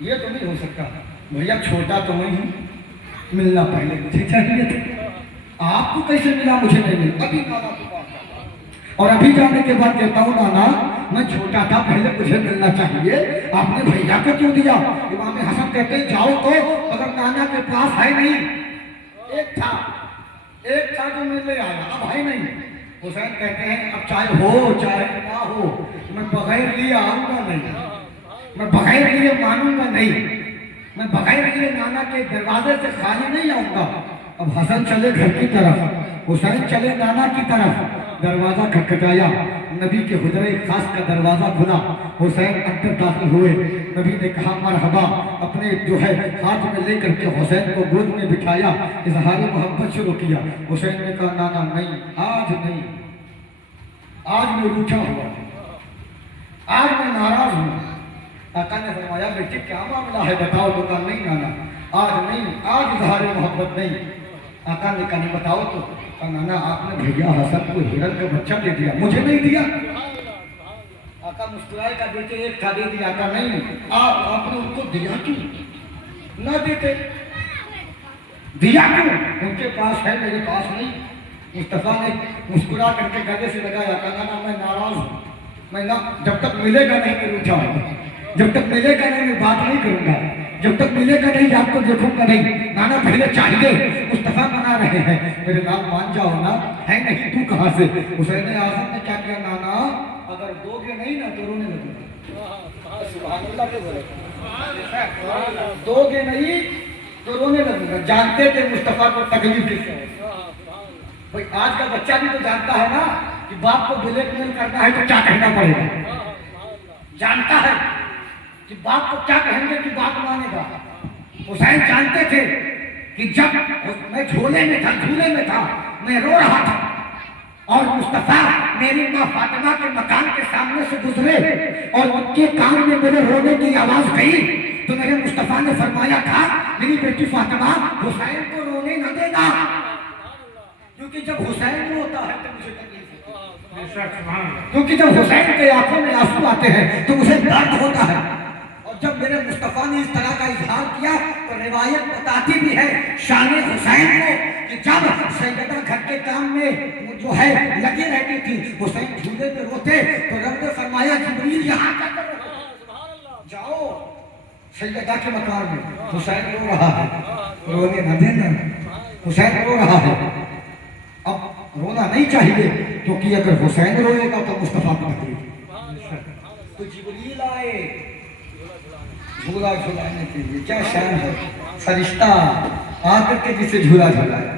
یہ تو نہیں ہو سکتا۔ بھیا چھوٹا تو میں ہوں، ملنا پہلے مجھے چاہیے تھا، آپ کو کیسے ملا مجھے نہیں ملا؟ ابھی نانا کے پاس جاتا ہوں، اور ابھی جانے کے بعد کہتا ہوں نانا میں چھوٹا تھا، پہلے مجھے ملنا چاہیے، آپ نے بھیا کو کیوں دیا؟ امام حسن کہتے ہیں جاؤ تو، اگر نانا کے پاس ہے نہیں، ایک تھا جو میں لے آیا، اب ہے نہیں۔ حسین کہتے ہیں اب چاہے ہو چاہے نہ ہو، میں بغیر لیے آؤں گا نہیں، میں بغیر لیے مانوں گا نہیں، میں بغیر لیے نانا کے دروازے سے خالی نہیں آؤں گا۔ اب حسن چلے گھر کی طرف، حسین چلے نانا کی طرف، دروازہ کھٹکھٹایا، نبی کے حجرے خاص کا دروازہ کھلا، حسین اندر داخل ہوئے، نبی نے کہا مرحبا، اپنے جو ہے ہاتھ میں لے کر کے حسین کو گود میں بٹھایا، اظہار محبت شروع کیا۔ حسین نے کہا نانا نہیں، آج نہیں، آج میں روٹھا ہوا ہوں، آج میں ناراض ہوں۔ آقا نے فرمایا بیٹے کیا معاملہ ہے بتاؤ؟ تو کہا نہیں نانا آج نہیں، آج اظہار محبت نہیں۔ آقا نے کہا نہیں بتاؤ تو؟ کہا نانا آپ نے بھیا حسن کو ہرن کا بچہ دے دیا، مجھے نہیں دیا۔ آقا مسکرائے کا بیٹے ایک تھا دے دیا۔ آقا نہیں، آپ نے ان کو دیا کیوں؟ نہ دیتے، دیا کیوں؟ ان کے پاس ہے میرے پاس نہیں۔ مصطفیٰ نے مسکرا کر کے گلے سے لگایا، کہا نانا میں ناراض ہوں، میں نہ جب تک ملے گا نہیں میں روٹھا ہوں، جب تک ملے گا نہیں میں بات نہیں کروں گا، جب تک ملے گا نہیں آپ کو دیکھوں گا نہیں۔ نانا پہلے چاہیے، مصطفیٰ منا رہے ہیں، میرے نام مان جاؤ نا، ہے نہیں تو کہاں سے؟ حسین اعظم نے کیا کیا؟ نانا اگر دو گے نہیں نا تو رونے لگے گا۔ سبحان اللہ کے بولے، دو گے نہیں تو رونے لگے گا۔ جانتے تھے مصطفیٰ کو تکلیف کس سے ہے۔ بھائی آج کا بچہ بھی تو جانتا ہے نا کہ باپ کو بلیک میل کرنا ہے تو کیا کہنا پڑے گا، جانتا ہے کہ باپ کو کیا کہیں گے کہ باپ مانے گا۔ حسین جانتے تھے کہ جب میں جھولے میں تھا، میں رو رہا تھا، اور مصطفیٰ میری ماں فاطمہ کے مکان کے سامنے سے گزرے اور ان کے کان میں میرے رونے کی آواز گئی، تو میرے مصطفیٰ نے فرمایا تھا میری بیٹی فاطمہ حسین کو رونے نہ دینا، کیونکہ جب حسین روتا ہے تو مجھے تکلیف ہوتی ہے، کیونکہ جب حسین کے آنکھوں میں آنسو آتے ہیں تو مجھے درد ہوتا ہے۔ اور جب میرے مصطفیٰ نے اس طرح کا اظہار کیا تو روایت بتاتی بھی ہے شان حسین کو کہ جب سیدہ گھر کے کام میں جو ہے لگی رہتی تھی، حسین جھولے میں روتے تو رب نے فرمایا جبریل یہاں کیا کر رہے ہو؟ جاؤ سیدہ کے مکان میں، حسین رو رہا ہے، رونے نہ دینا، حسین رو رہا ہے۔ اب رونا نہیں چاہیے کیونکہ اگر حسین روئے گا تو مصطفیٰ کو تکلیف۔ تو جبریل آئے جھولا جھلانے کے لیے، کیا شان ہے، فرشتہ آ کر کے جسے جھولا جھلائے۔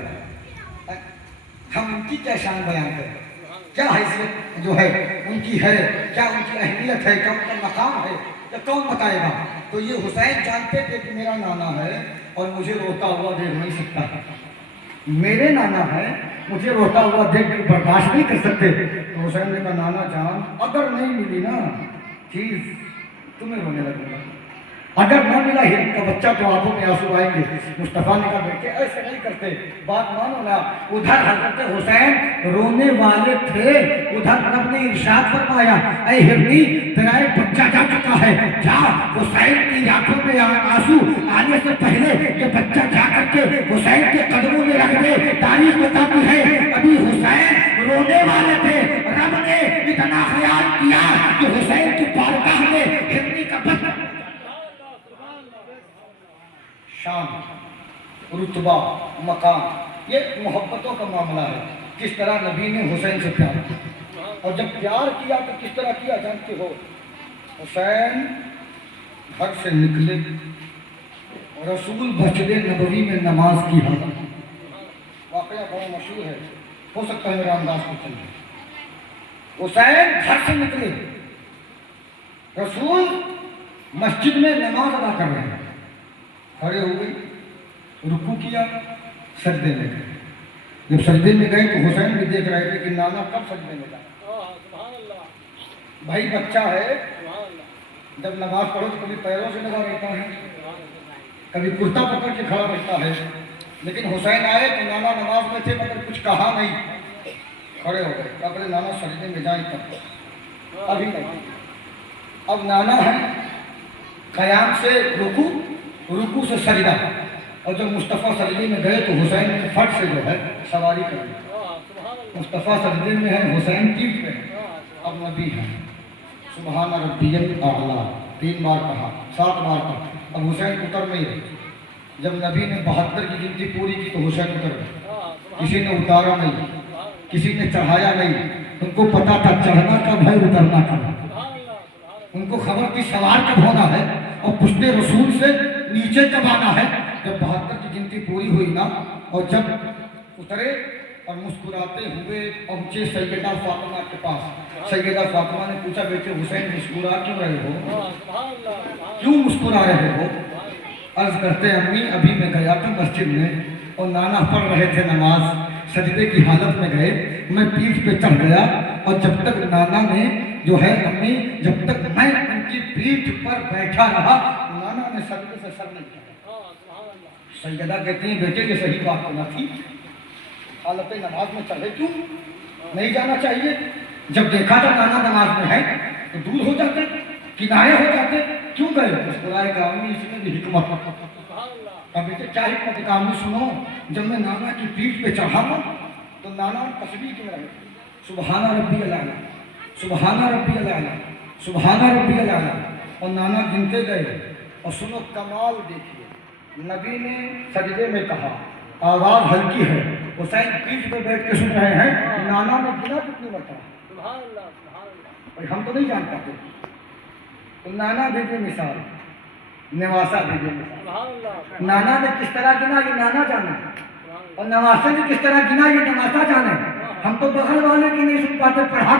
ہم ان کی کیا شان بیان کریں، کیا حیثیت جو ہے ان کی ہے، کیا ان کی اہمیت ہے، کیا ان کا مقام ہے، یا کون بتائے گا؟ تو یہ حسین جانتے تھے کہ میرا نانا ہے اور مجھے روتا ہوا دیکھ نہیں سکتا، میرے نانا ہے مجھے روتا ہوا دیکھ کر برداشت نہیں کر سکتے۔ تو حسین نے کہا نانا جان اگر نہیں ملی نا چیز تمہیں رونے لگوں گا، اگر نہ ملا ہرن کا بچہ تو آنکھوں میں آنسو آئیں گے. مصطفیٰ نے کہا بیٹے ایسے نہیں کرتے, بات مانو نا. ادھر حضرت حسین رونے والے تھے, ادھر رب نے ارشاد فرمایا اے ہرنی تیرا ایک بچہ جا چکا ہے, جا حسین کی آنکھوں میں آنسو آنے سے پہلے یہ بچہ جا کر کے حسین کے قدموں میں رکھ دے. تاریخ بتاتی ہے ابھی حسین رونے والے تھے, رب نے اتنا خیال کیا کہ حسین کی بارگاہ میں ہرنی کا بچہ. شان, رتبہ, مقام, یہ محبتوں کا معاملہ ہے. کس طرح نبی نے حسین سے پیار کیا, اور جب پیار کیا تو کس طرح کیا جانتے ہو. حسین گھر سے نکلے, رسول مسجد نبوی میں نماز کی حاضر. واقعہ بہت مشہور ہے, ہو سکتا ہے میرا انداز کو چلے. حسین گھر سے نکلے, رسول مسجد میں نماز ادا کر رہے ہیں. کھڑے ہو گئی, رکوع کیا, سجدے میں گئے. جب سجدے میں گئے تو حسین بھی دیکھ رہے تھے کہ نانا کب سجدے میں جائے. بھائی بچہ ہے, جب نماز پڑھو تو کبھی پیروں سے لگا رہتا ہے, کبھی کرتا پکڑ کے کھڑا رہتا ہے. لیکن حسین آئے تو نانا نماز میں تھے مگر کچھ کہا نہیں, کھڑے ہو گئے. اپنے نانا سجدے میں جائیں تب, ابھی نہیں. اب نانا ہے, قیام سے رکوع, رکوع سے سجدہ. اور جب مصطفیٰ سجدے میں گئے تو حسین نے فٹ سے جو ہے سواری کر لی. مصطفیٰ سجدے میں ہے, حسین پیٹھ پہ ہے. اب نبی ہے, سبحان ربی الاعلیٰ 3 بار کہا, 7 بار کہا. اب حسین اتر نہیں رہے. جب نبی نے 72 کی گنتی پوری کی تو حسین اتر گئے. کسی نے اتارا نہیں, کسی نے چڑھایا نہیں. ان کو پتا تھا چڑھنا کب ہے, اترنا کب ہے. ان کو خبر تھی سوار کب ہونا ہے اور پشت رسول سے نیچے کب آنا ہے. جب 72 کی گنتی پوری ہوئی نا, اور جب اترے اور مسکراتے ہوئے پہنچے سیدہ فاطمہ کے پاس. سیدہ فاطمہ نے پوچھا بیٹے حسین مسکرا کیوں رہے ہو, کیوں مسکرا رہے ہو. عرض کرتے امی ابھی میں گیا تھا مسجد میں اور نانا پڑھ رہے تھے نماز, سجدے کی حالت میں گئے, میں پیٹھ پہ چڑھ گیا اور جب تک نانا نے جو ہے امی, جب تک میں ان کی پیٹھ پر بیٹھا رہا نانا نے سجدے سے سر نہیں کیا. سیدہ کہتی ہیں بیٹے یہ صحیح بات تو نہ تھی, حالت نماز میں چلے کیوں, نہیں جانا چاہیے. جب دیکھا تھا نانا نماز میں ہے تو دور ہو جاتے, کنارے ہو جاتے, کیوں گئے. مسکرائے گا امی اس میں بھی حکمت. اب بیٹے کیا حکمت ہے, امی سنو, جب میں نانا کی پیٹھ پہ چڑھا ہوں تو نانا تسبیح کیوں رہے, سبحان ربی الاعلیٰ, سبحان ربی الاعلیٰ, سبحان ربی الاعلیٰ. اور نانا گنتے گئے. اور سنو کمال دیکھیے, نبی نے سجدے میں کہا, آواز ہلکی ہے, حسین پیٹھ پہ بیٹھ کے سن رہے ہیں, نانا نے گنا کتنی مرتبہ. ہم تو نہیں جان پاتے. نانا بھیجے مثال, نواسا بھیجے مثال. نانا نے کس طرح گنا یہ نانا جانے, اور نواسا نے کس طرح گنا یہ نواسا جانے. ہم تو بغل والے کی نہیں سن پاتے. پڑھا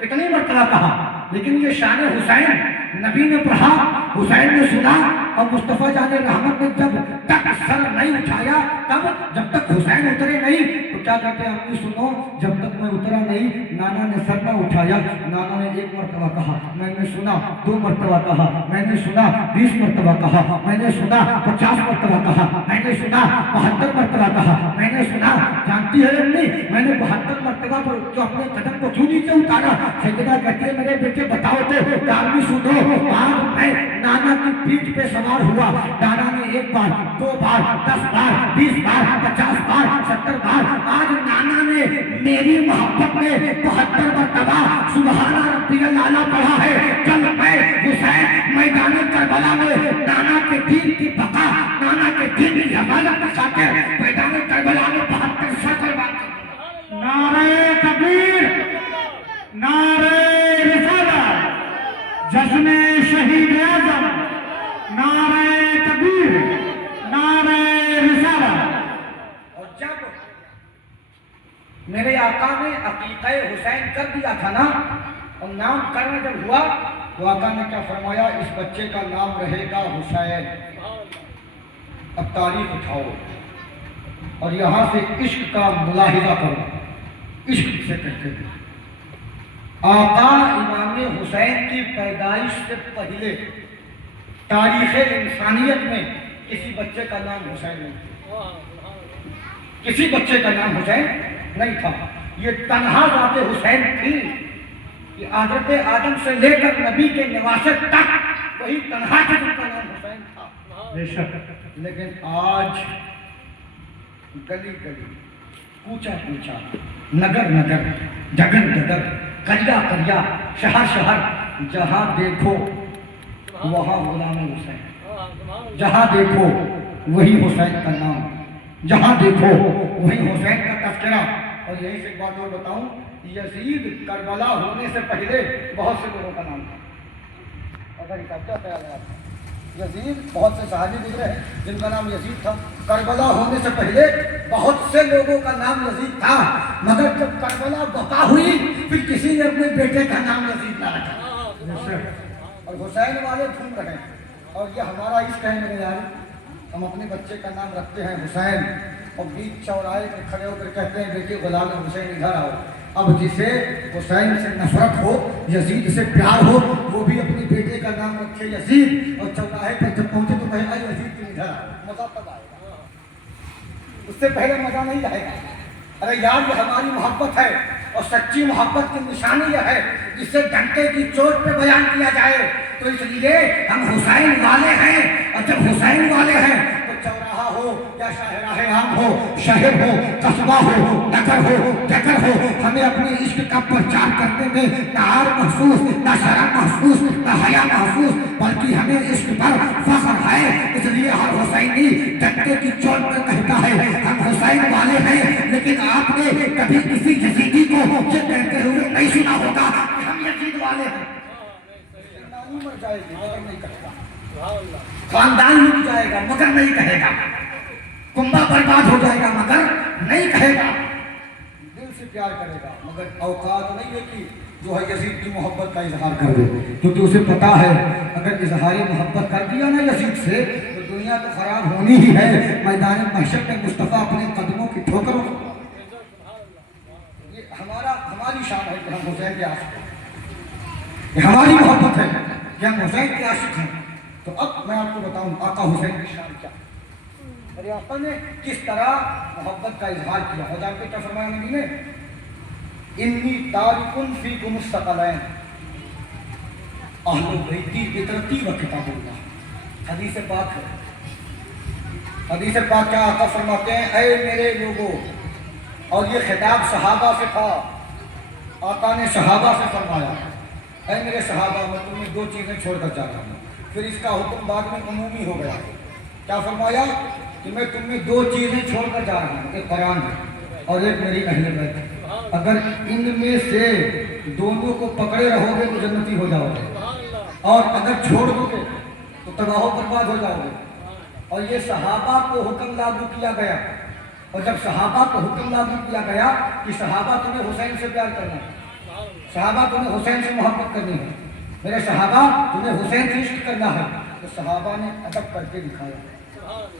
کتنی مرتبہ کہا, لیکن یہ شان حسین, نبی نے پڑھا, حسین نے سنا. اور مصطفیٰ جان رحمت نے جب تک سر نہیں اٹھایا, تب جب تک حسین اترے نہیں تو کیا کہتے ہیں امی سنو, جب تک میں اترا نہیں نانا نے سر نہ اٹھایا. نانا نے 1 مرتبہ کہا, میں نے سنا. 2 مرتبہ کہا, میں نے سنا. 20 مرتبہ کہا, میں نے سنا. 50 مرتبہ کہا, میں نے سنا. 72 مرتبہ کہا, میں نے سنا. جانتی ہے امی میں نے 72 مرتبہ پر جو اپنے قدم کو کیوں نیچے اتارا. سیدہ کہتی ہے میرے بیٹے بتاؤ تو. آدمی سنو, آج میں نانا کی پیٹھ پہ سوار ہوا. نانا نے 1 بار, 2 بار, 10 بار, 20 بار, 50 بار, 70 بار. آج نانا نے میری محبت میں 72 مرتبہ سبحان ربی الاعلیٰ پڑھا ہے. کل میں حسین میدان کربلا میں نانا کے دین کی بقا, نانا کے دین کی حفاظت بچا کے میدان کربلا میں 72 سر قربان کر دوں. نعرہ تکبیر, نعرہ رسالت, جشن شہید اعظم, نعرہ تکبیر, نعرہ رسالت. اور جب میرے آقا نے عقیقہ حسین کر دیا تھا نا, اور نام کرنا جب ہوا تو آقا نے کیا فرمایا, اس بچے کا نام رہے گا حسین. اب تاریخ اٹھاؤ اور یہاں سے عشق کا ملاحظہ کرو. عشق سے کہتے تھے, آقا امام حسین کی پیدائش سے پہلے تاریخ انسانیت میں کسی بچے کا نام حسین نہیں تھا، کسی بچے کا نام حسین نہیں تھا۔ یہ تنہا ذات حسین تھی کہ حضرت آدم سے لے کر نبی کے نواسے تک وہی تنہا تھا جن کا نام حسین تھا۔ بے شک لیکن آج گلی گلی، کوچا کوچا، نگر نگر، جگر جگر، قریا قریا، شہر شہر، جہاں دیکھو وہاں غلام حسین، جہاں دیکھو وہی حسین کا نام، جہاں دیکھو وہی حسین کا تذکرہ۔ اور یہی سے ایک بات اور بتاؤں، یزید کربلا ہونے سے پہلے بہت سے لوگوں کا نام تھا۔ اگر اکٹھا خیال ہے آپ کا، یزید بہت سے صحابی گزرے ہیں جن کا نام یزید تھا۔ کربلا ہونے سے پہلے بہت سے لوگوں کا نام یزید تھا، مگر جب کربلا وقع ہوئی پھر کسی نے اپنے بیٹے کا نام یزید نہ رکھا۔ اور حسین والے گھوم رہے ہیں، اور یہ ہمارا عشق ہے میرے یار، ہم اپنے بچے کا نام رکھتے ہیں حسین، اور بیچ چوراہے پہ کھڑے ہو کر کہتے ہیں بیٹے غلام حسین ادھر آؤ۔ اب جسے حسین سے نفرت ہو، یزید سے پیار ہو، وہ بھی اپنے بیٹے کا نام رکھے یزید، اور چوراہے پر جب پہنچے تو کہے اے یزید تم ادھر آؤ۔ مزہ تب آئے گا، اس سے پہلے مزہ نہیں رہے گا۔ ارے یار یہ ہماری محبت ہے، اور سچی محبت کی نشانی یہ ہے جسے ڈنڈے کی چوٹ پہ بیان کیا جائے۔ تو اس لیے ہم حسین والے ہیں، اور جب حسین والے ہیں تو چوراہا ہو یا شاہراہ عام ہو، شہر ہو، قصبہ ہو، نگر ہو، جگر ہو، ہمیں اپنے عشق کا پرچار کرنے میں نہ عار محسوس، نہ شرم محسوس، نہ حیا محسوس، بلکہ ہمیں عشق پر فخر ہے۔ اس لیے ہر حسینی ڈنڈے کی چوٹ پر کہتا ہے ہم حسین والے ہیں۔ لیکن آپ نے کبھی کسی یزیدی کو یہ کہتے ہوئے نہیں سنا ہوگا کہ ہم یزید والے ہیں۔ نانی مر جائے گی مگر نہیں کہے گا، خاندان مٹ جائے گا مگر نہیں کہے گا، کنبہ برباد ہو جائے گا مگر نہیں کہے گا، دل سے پیار کرے گا مگر اوقات نہیں ہے کہ جو ہے یزید کی محبت کا اظہار کر دے، کیونکہ اسے پتا ہے اگر اظہار محبت کر دیا نا یزید سے تو دنیا تو خراب ہونی ہی ہے۔ میدان محشر میں مصطفیٰ اپنے قدموں کی ٹھوکروں، یہ ہماری شان ہے کہ ہم حسین کے عاشق ہیں، یہ ہماری محبت ہے کہ ہم حسین کے عاشق ہیں۔ تو اب میں آپ کو بتاؤں آقا حسین کی شان کیا ہے، میرے آقا نے کس طرح محبت کا اظہار کیا۔ خدا کے کیا فرمایا نبی نے، انی تارکن فیکم الثقلین اہل بیتی فطرتی و کتاب اللہ۔ حدیث پاک ہے، حدیث پاک کیا آقا فرماتے ہیں، اے میرے لوگوں، اور یہ خطاب صحابہ سے تھا، آقا نے صحابہ سے فرمایا اے میرے صحابہ میں تمہیں دو چیزیں چھوڑ کر جا رہا ہوں۔ پھر اس کا حکم بعد میں عمومی ہو گیا، کیا فرمایا کہ میں تم میں دو چیزیں چھوڑ کر جا رہا ہوں، ایک قرآن ہے اور ایک میری اہل بیت ہے۔ اگر ان میں سے دونوں کو پکڑے رہو گے تو جنتی ہو جاؤ گے، اور اگر چھوڑ دو گے تو تباہ و برباد ہو جاؤ گے۔ اور یہ صحابہ کو حکم لاگو کیا گیا، اور جب صحابہ کو حکم لاگو کیا گیا کہ صحابہ تمہیں حسین سے پیار کرنا ہے، صحابہ تمہیں حسین سے محبت کرنی ہے، میرے صحابہ تمہیں حسین سے عشق کرنا ہے، تو صحابہ نے ادب کر کے دکھایا،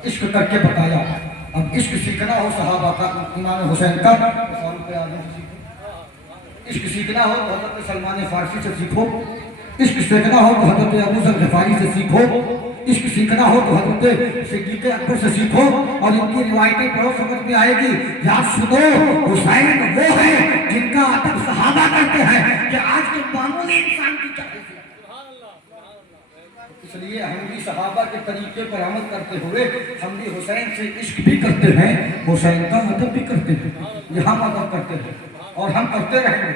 عشق کر کے بتایا۔ اب عشق سیکھنا ہو صحابہ کا، امام حسین کا، تو فاروق اعظم سے سیکھو۔ عشق سیکھنا ہو تو حضرت سلمان فارسی سے سیکھو، عشق سیکھنا ہو تو حضرت ابو ذر غفاری سے سیکھو، عشق سیکھنا ہو تو حضرت صدیق اکبر سے سیکھو، اور ان کی روایتیں پڑھو سمجھ میں آئے گی۔ یاد سنو، حسین وہ ہے جن کا ادب صحابہ کرتے ہیں کہ آج کے معمولی انسان کی کیا حیثیت ہے۔ اس لیے ہم بھی صحابہ کے طریقے پر عمل کرتے ہوئے ہم بھی حسین سے عشق بھی کرتے ہیں، حسین کا ادب بھی کرتے ہیں، یہ ہم ادب کرتے ہیں اور ہم کرتے رہیں گے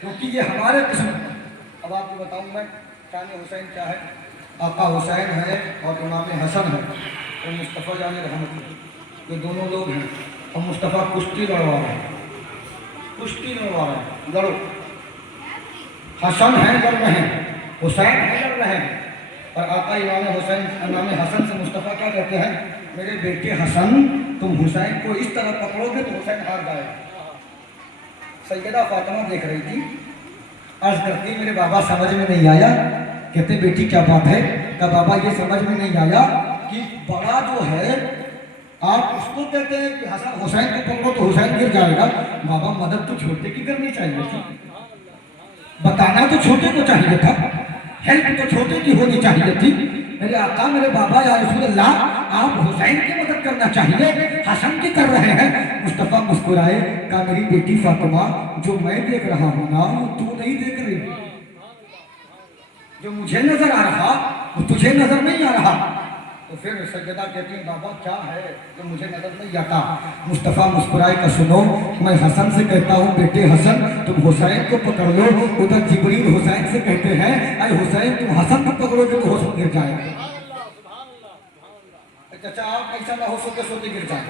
کیونکہ یہ ہمارے قسمت ہے۔ اب آپ کو بتاؤں میں شان حسین کیا ہے۔ آقا حسین ہے اور امام حسن ہے اور مصطفیٰ جان رحمت ہے، یہ دونوں لوگ ہیں، اور مصطفیٰ کشتی لڑوا رہے ہیں، کشتی لڑوا رہے ہیں، لڑو۔ حسن ہے لڑ رہے ہیں، حسین ہے لڑ رہے ہیں، اور آقا امام حسن سے مصطفیٰ کیا کہتے ہیں، میرے بیٹے حسن تم حسین کو اس طرح پکڑو گے تو حسین ہار جائے گا۔ سیدہ فاطمہ دیکھ رہی تھی، عرض کرتی میرے بابا سمجھ میں نہیں آیا، کہتے بیٹی کیا بات ہے، کہ بابا یہ سمجھ میں نہیں آیا کہ بڑا جو ہے آپ اس کو کہتے ہیں کہ حسین کو پکڑو تو حسین گر جائے گا، بابا مدد تو چھوٹے کی کرنی چاہیے تھی، بتانا تو چھوٹے کو چاہیے تھا، ہیلپ تو چھوٹے کی ہونی چاہیے تھی۔ میرے آقا میرے بابا یا رسول اللہ آپ حسین کی مدد کرنا چاہیے، حسن کی کر رہے ہیں۔ مصطفیٰ مسکرائے، کہا میری بیٹی فاطمہ جو میں دیکھ رہا ہوں نا وہ تو نہیں دیکھ رہی، جو مجھے نظر آ رہا وہ تجھے نظر نہیں آ رہا۔ تو پھر سیدہ کہتی ہیں بابا کیا ہے کہ مجھے نظر نہیں آتا؟ مصطفیٰ مسکرائے کہ سنو میں حسن سے کہتا ہوں بیٹے حسن تم حسین کو پکڑ لو، ادھر جبریل حسین سے کہتے ہیں اے حسین تم حسن کو پکڑو گے تو حسن گر جائے گا۔ چچا آپ ایسا نہ ہو سوتے سوتے گر جائیں۔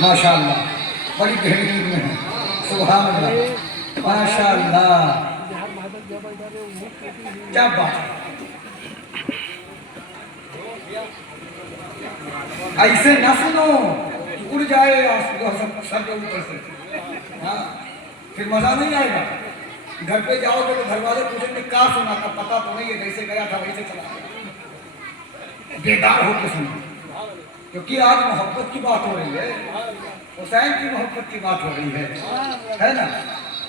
ماشاءاللہ بڑی گہری نیند میں ہے، سبحان اللہ، ماشاءاللہ کیا بات ہے۔ ایسے نہ سنو اڑ جائے سر کے اوپر سے، ہاں پھر مزہ نہیں آئے گا۔ گھر پہ جاؤ گے تو گھر والے پوچھیں گے کیا سنا تھا، پتا تو نہیں ہے، جیسے گیا تھا ویسے چلا گیا۔ بیدار ہو کے سنو، کیونکہ آج محبت کی بات ہو رہی ہے، حسین کی محبت کی بات ہو رہی ہے نا۔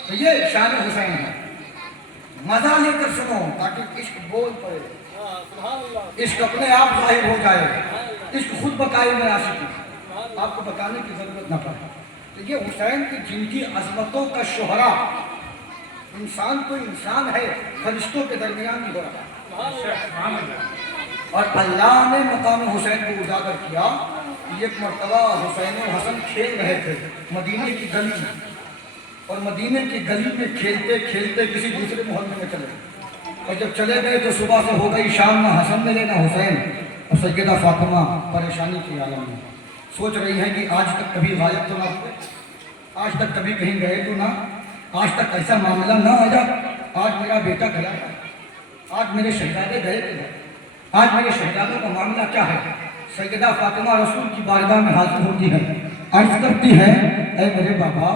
تو یہ شان حسین ہے، مزہ لے کر سنو تاکہ عشق بول پڑے، عشق اپنے آپ ظاہر ہو جائے، عشق خود بتائے میں عاشق، آپ کو بتانے کی ضرورت نہ پڑے۔ تو یہ حسین کی جن کی عظمتوں کا شہرا، انسان تو انسان ہے، فرشتوں کے درمیان بھی ہو رہا ہے، اور اللہ نے مقام حسین کو اجاگر کیا۔ ایک مرتبہ حسین و حسن کھیل رہے تھے مدینے کی گلی میں، اور مدینے کی گلی میں کھیلتے کھیلتے کسی دوسرے محلے میں چلے گئے، اور جب چلے گئے تو صبح سے ہو گئی شام، نہ حسن ملے نہ حسین، اور سیدہ فاطمہ پریشانی کے عالم میں سوچ رہی ہیں کہ آج تک کبھی غائب تو نہ ہوئے، آج تک کبھی کہیں گئے تو نہ، آج تک ایسا معاملہ نہ آ جا، آج میرا بیٹا گیا، آج میرے شہزادے گئے تھے، آج میرے شہزادوں کا معاملہ کیا ہے؟ سیدہ فاطمہ رسول کی بارگاہ میں حاضر ہوتی ہے، عرض کرتی ہے اے میرے بابا،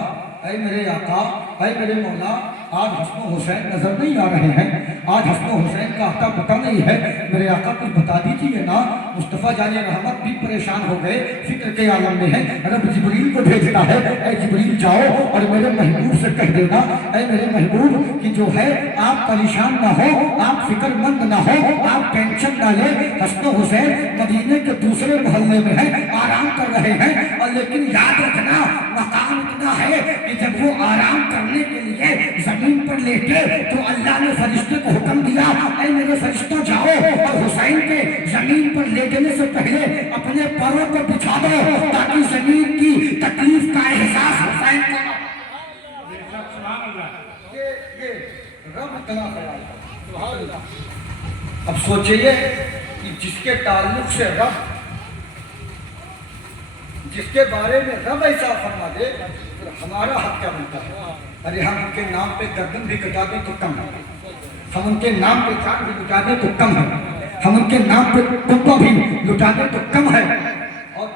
اے میرے آقا، اے میرے مولا، آج حسن و حسین نظر نہیں آ رہے ہیں، آج حسن و حسین کا اتا پتہ نہیں ہے، میرے آقا کچھ بتا دیجیے نا۔ مصطفیٰ جان رحمت بھی پریشان ہو گئے، فکر کے عالم میں ہے، رب جبریل کو بھیجتا ہے، اے جبریل جاؤ اور میرے محبوب سے کہہ دینا، اے میرے محبوب کہ جو ہے آپ پریشان نہ ہو، آپ فکر مند نہ ہو، آپ ٹینشن نہ لیں، حسن و حسین مدینے کے دوسرے محلے میں ہیں، آرام کر رہے ہیں، اور لیکن یاد رکھنا مقام اتنا ہے کہ جب وہ آرام کرنے کے لیے زمین پر لیٹے تو اللہ نے فرشتے کو حکم دیا اے میرے فرشتوں جاؤ اور حسین کے زمین پر لیٹنے سے پہلے اپنے پروں کو بچھا دو تاکہ زمین کی تکلیف کا احساس حسین کو۔ یہ رب اتنا خیال ہے۔ اب سوچئے کہ جس کے تعلق سے رب، جس کے بارے میں رب ایسا فرما دے پھر ہمارا حق کیا بنتا ہے؟ ارے ہم ان کے نام پہ گردن بھی کٹا دیں تو کم ہے، ہم ان کے نام پہ جان بھی لٹا دیں تو کم ہے، ہم ان کے نام پہ کتوں بھی لٹا دیں تو کم ہے، اور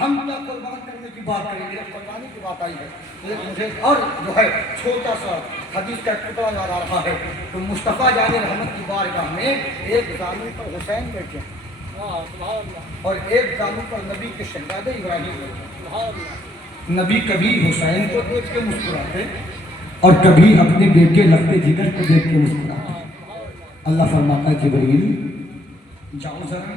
ہم نہ قربان کرنے کی بات کریں گے، قربانی کی بات آئی ہے۔ مجھے اور جو ہے چھوٹا سا حدیث کا ٹکڑا یاد آ رہا ہے، تو مصطفیٰ جان رحمت کی بارگاہ میں ایک زانو پر حسین بیٹھے اور ایک زانو پر نبی کے شہزادے ابراہیم بیٹھے۔ نبی کبھی حسین کو دیکھ کے مسکراتے اور کبھی اپنے بیٹے لختے جگر کو دیکھ کے مسکراتے۔ اللہ فرماتا ہے جبریل جاؤ ذرا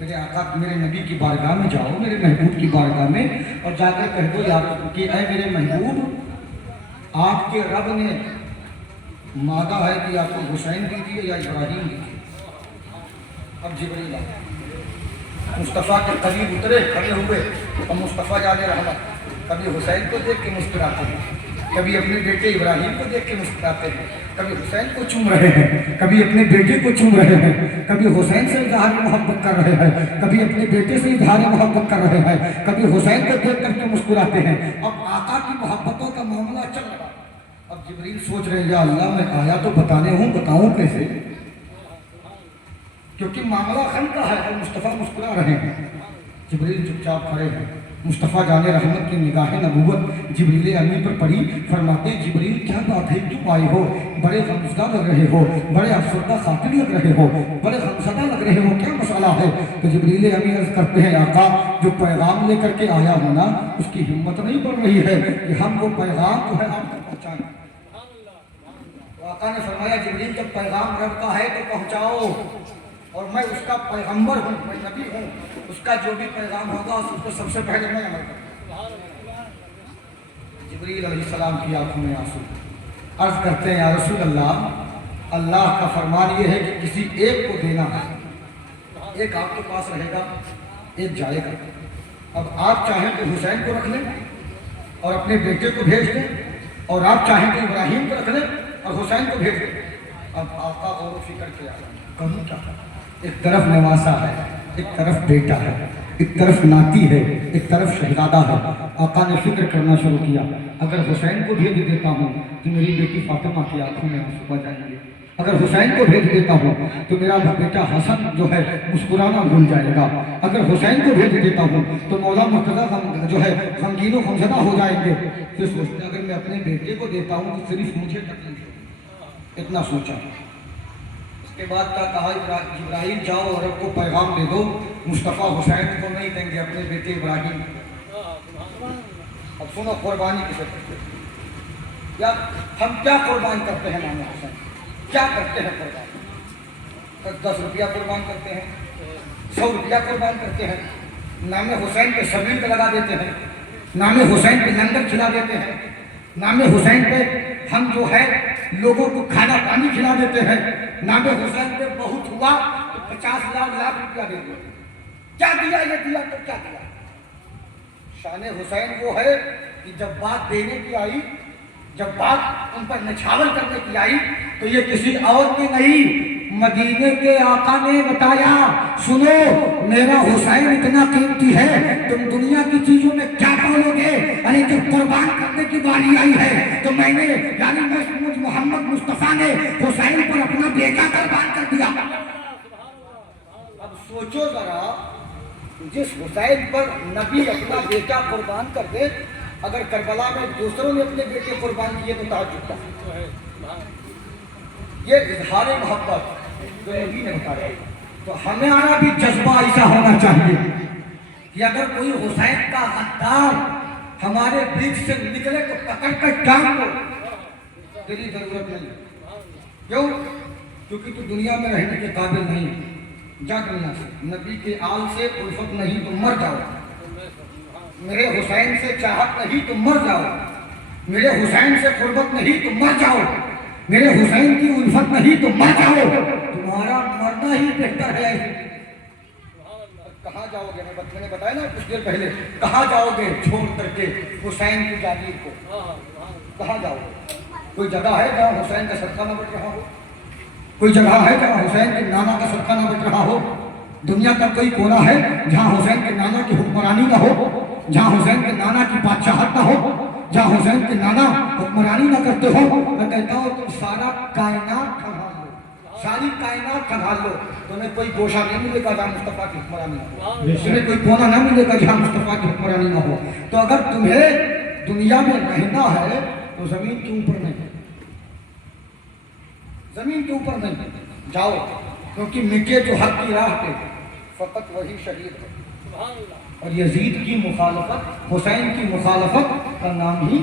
میرے آقا میرے نبی کی بارگاہ میں جاؤ، میرے محبوب کی بارگاہ میں، اور جا کر کہہ دو یا کہ اے میرے محبوب آپ کے رب نے مانگا ہے کہ آپ کو حسین دیجیے یا ابراہیم دیجیے۔ اب جبریل مصطفیٰ کے قریب اترے، کھڑے ہوئے، اور مصطفیٰ جان رحمت کبھی حسین کو دیکھ کے مسکراتے ہیں، کبھی اپنے بیٹے ابراہیم کو دیکھ کے مسکراتے ہیں، کبھی حسین کو چوم رہے ہیں، کبھی اپنے بیٹے کو چوم رہے ہیں، کبھی حسین سے اظہار محبت کر رہے ہیں، کبھی اپنے بیٹے سے اظہار محبت کر رہے ہیں، کبھی حسین کو دیکھ کر کے مسکراتے ہیں۔ اب آقا کی محبتوں کا معاملہ چل رہا ہے۔ اب جبریل سوچ رہے ہیں یا اللہ میں آیا تو بتانے ہوں، بتاؤں کیسے، کیونکہ معاملہ خن کا ہے اور مصطفیٰ مسکرا رہے ہیں۔ جبریل چپ چاپ کھڑے ہیں، مصطفیٰ جان رحمت کی نگاہ نبوت جبریل امی پر پڑی، فرماتے جبریل کیا بات ہے کیوں آئے ہو، بڑے غمزدہ لگ رہے ہو، بڑے افسردہ خاطر لگ رہے ہو، بڑے غمزدہ لگ رہے ہو، کیا مسئلہ ہے؟ تو جبریل امی عرض کرتے ہیں آقا جو پیغام لے کر کے آیا ہونا اس کی ہمت نہیں بڑھ رہی ہے کہ ہم وہ پیغام جو ہے آپ پہنچائیں. تو آقا نے فرمایا جبریل جب پیغام رب کا ہے تو پہنچاؤ، اور میں اس کا پیغمبر ہوں، میں نبی ہوں، اس کا جو بھی پیغام ہوگا اس کو سب سے پہلے میں عمل کروں. جبریل علیہ السلام کی آنکھوں میں آنسو، عرض کرتے ہیں یا رسول اللہ، اللہ کا فرمان یہ ہے کہ کسی ایک کو دینا ہے، ایک آپ کے پاس رہے گا، ایک جائے گا. اب آپ چاہیں تو حسین کو رکھ لیں اور اپنے بیٹے کو بھیج دیں، اور آپ چاہیں تو ابراہیم کو رکھ لیں اور حسین کو بھیج دیں. اب آقا غور و فکر کیا کروں کیا؟ ایک طرف نواسا ہے، ایک طرف بیٹا ہے، ایک طرف ناتی ہے، ایک طرف شہزادہ ہے. آقا نے فکر کرنا شروع کیا، اگر حسین کو بھیج دیتا ہوں تو میری بیٹی فاطمہ کی آنکھوں میں آنسو آ جائیں گے، اگر حسین کو بھیج دیتا ہوں تو میرا بیٹا حسن جو ہے مسکرانا بھول جائے گا، اگر حسین کو بھیج دیتا ہوں تو مولا مرتضیٰ جو ہے غمگین و غمزدہ ہو جائیں گے. پھر سوچتے اگر میں اپنے بیٹے کو دیتا ہوں تو صرف مجھے تکلیف ہوگی. اتنا سوچا. اس کے بعد کیا کہا، ابراہیم جاؤ اور رب کو پیغام دے دو، مصطفیٰ حسین کو نہیں دیں گے، اپنے بیٹے ابراہیم. اب سنو قربانی کسے کرتے ہیں، یا ہم کیا قربان کرتے ہیں نام حسین؟ کیا کرتے ہیں قربان؟ 10 روپیہ قربان کرتے ہیں، 100 روپیہ قربان کرتے ہیں، نام حسین پہ شبیل پہ لگا دیتے ہیں، نام حسین پہ لنگر کھلا دیتے ہیں، نام حسین پہ ہم جو ہے لوگوں کو کھانا پانی کھلا دیتے ہیں، نام حسین پہ بہت ہوا تو 50 لاکھ روپیہ دے دو. کیا دیا؟ یہ دیا تو کیا دیا؟ شان حسین وہ ہے کہ جب بات دینے کی آئی، جب بات ان پر نچھاور کرنے کی آئی تو یہ کسی اور کی نہیں، مدینے کے آقا نے بتایا سنو میرا حسین اتنا قیمتی ہے، تم دنیا کی چیزوں میں کیا پالو گے، ارے جب قربان کرنے کی باری آئی ہے تو میں نے یعنی محمد مصطفیٰ نے حسین پر اپنا بیٹا قربان کر دیا. اب سوچو ذرا، جس حسین پر نبی اپنا بیٹا قربان کر دے، اگر کربلا میں دوسروں نے اپنے بیٹے قربان کیے تو تعجب کا. یہ اظہار محبت جو نبی نے بتایا. تو ہمارا بھی جذبہ ایسا ہونا چاہیے کہ اگر کوئی حسین کا غدار ہمارے بیچ سے نکلے تو پکڑ کر ٹانگ کو، تیری ضرورت نہیں. کیوں؟ کیونکہ تو دنیا میں رہنے کے قابل نہیں، جا دنیا سے. نبی کے آل سے الفت نہیں تو مر جاؤ، میرے حسین سے چاہت نہیں تو مر جاؤ، میرے حسین سے قربت نہیں تو مر جاؤ، میرے حسین کی الفت نہیں تو مر جاؤ. تمہارا مرنا ہی بہتر ہے. کہاں جاؤ گے؟ میں نے بتایا نا کچھ دیر پہلے، کہاں جاؤ گے چھوڑ کر کے حسین کی جاگیر کو؟ کہاں جاؤ گے؟ کوئی جگہ ہے جہاں حسین کا صدقہ نہ بٹ رہا ہو؟ کوئی جگہ ہے جہاں حسین کے نانا کا صدقہ نہ بٹ رہا ہو؟ دنیا کا کوئی کونا ہے جہاں حسین کے نانا کی حکمرانی نہ ہو، جہاں حسین کے نانا کی بادشاہت نہ ہو، جہاں حسین کے نانا حکمرانی نہ کرتے ہو؟ میں کہتا ہوں تم سارا کائنات کھنگال لو، ساری کائنات کھنگال لو، تمہیں کوئی گوشہ نہیں ملے گا جہاں مصطفیٰ کی حکمرانی نہ ہو، تمہیں کوئی کونا نہ ملے گا جہاں مصطفیٰ کی حکمرانی نہ ہو. تو اگر تمہیں دنیا میں رہنا ہے تو زمین کے اوپر نہیں، زمین کے اوپر نہیں جاؤ، کیونکہ مٹے جو حق کی راہ پہ فقط وہی شہید ہے. اور یزید کی مخالفت، حسین کی مخالفت کا نام ہی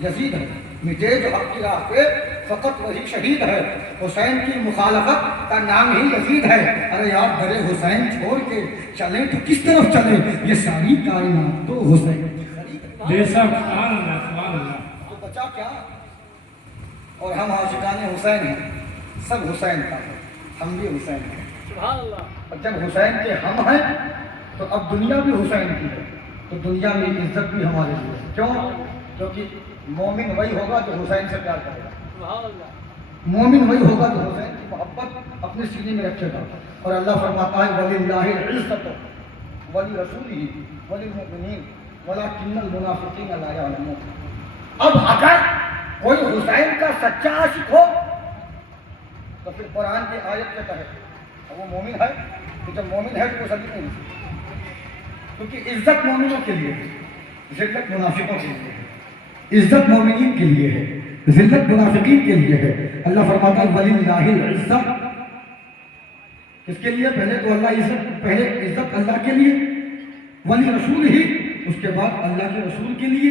یزید ہے. مٹے جو حق کی راہ پہ فقط وہی شہید ہے، حسین کی مخالفت کا نام ہی یزید ہے. ارے یار درے حسین چھوڑ کے چلیں تو کس طرف چلیں؟ یہ ساری کائنات تو حسین تو بچا کیا؟ اور ہم عاشقان حسین ہیں، سب حسین کا ہے، ہم بھی حسین ہیں. اور جب حسین کے ہم ہیں تو اب دنیا بھی حسین کی ہے، تو دنیا میں عزت بھی ہمارے لیے ہے. کیوں؟ کیونکہ مومن وہی ہوگا جو حسین سے پیار کرے گا، مومن وہی ہوگا جو حسین کی محبت اپنے سینے میں رکھے گا. اور اللہ فرماتا ہے وَلِلَّهِ الْعِزَّةُ وَلِرَسُولِهِ وَلِلْمُؤْمِنِينَ وَلَكِنَّ الْمُنَافِقِينَ لَا يَعْلَمُونَ. اب اگر کوئی حسین کا سچا عاشق ہو تو پھر قرآن کی آیت کے تحت وہ مومن ہے، کہ جب مومن ہے تو وہ سبھی نہیں ہے، کیونکہ عزت مومنوں کے لیے ہے، ذلت منافقوں کے لیے ہے. عزت مومنین کے لیے ہے، ذلت منافقین کے لیے ہے. اللہ فرماتا ہے وَلِلَّهِ الْعِزَّةُ، کس کے لیے؟ پہلے تو اللہ عزت، پہلے عزت اللہ کے لیے، وَلِرَسُولِهِ، اس کے بعد اللہ کے رسول کے لیے.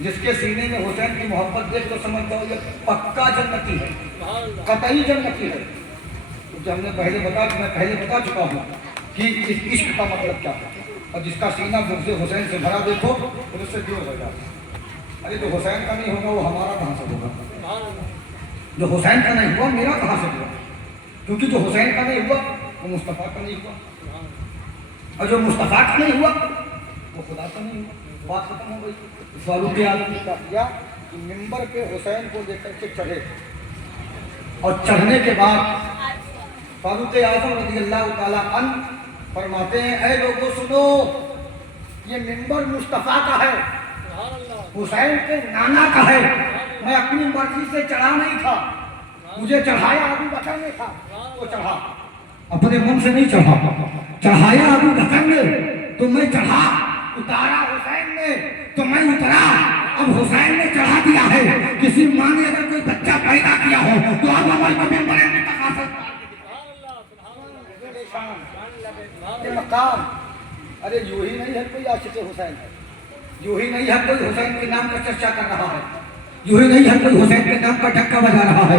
جس کے سینے میں حسین کی محبت دیکھ تو سمجھ جاؤ یہ پکا جنتی ہے، قطعی جنتی ہے. کیونکہ ہم نے پہلے بتا چکا ہوں کہ اس عشق کا مطلب کیا ہے. اور جس کا سینہ بغض حسین سے بھرا دیکھو پھر اس سے دور ہو جاتا ہے. ارے جو حسین کا نہیں ہوگا وہ ہمارا کہاں سے ہوگا؟ جو حسین کا نہیں ہوا میرا کہاں سے ہوا؟ کیونکہ جو حسین کا نہیں ہوا وہ مصطفیٰ کا نہیں ہوا، اور جو مصطفیٰ کا نہیں ہوا وہ خدا کا نہیں ہوا. بات ختم ہو گئی. فاروق اعظم نے کیا کیا کہ منبر پہ حسین کو لے کر کے چڑھے، اور چڑھنے کے بعد فاروق اعظم رضی اللہ تعالیٰ عنہ فرماتے ہیں اے لوگوں سنو، یہ منبر مصطفیٰ کا ہے، حسین کے نانا کا ہے. میں اپنی مرضی سے چڑھا نہیں تھا، مجھے چڑھایا ابو بکر نے تھا، وہ چڑھا. اپنے من سے نہیں چڑھا، چڑھایا ابو بکر نے تو میں چڑھا. اتارا حسین نے تو میں اترا. اب حسین نے چڑھا دیا ہے. کسی ماں نے اگر کوئی بچہ پیدا کیا ہو تو اب عمل کو ممبر میں تقاصد یہ مقام. ارے یوں ہی نہیں ہے کوئی عاشق حسین ہے، یوں ہی نہیں ہے کوئی حسین کے نام کا چرچا کر رہا ہے، یوں ہی نہیں ہر کوئی حسین کے نام کا ڈھکا بجا رہا ہے،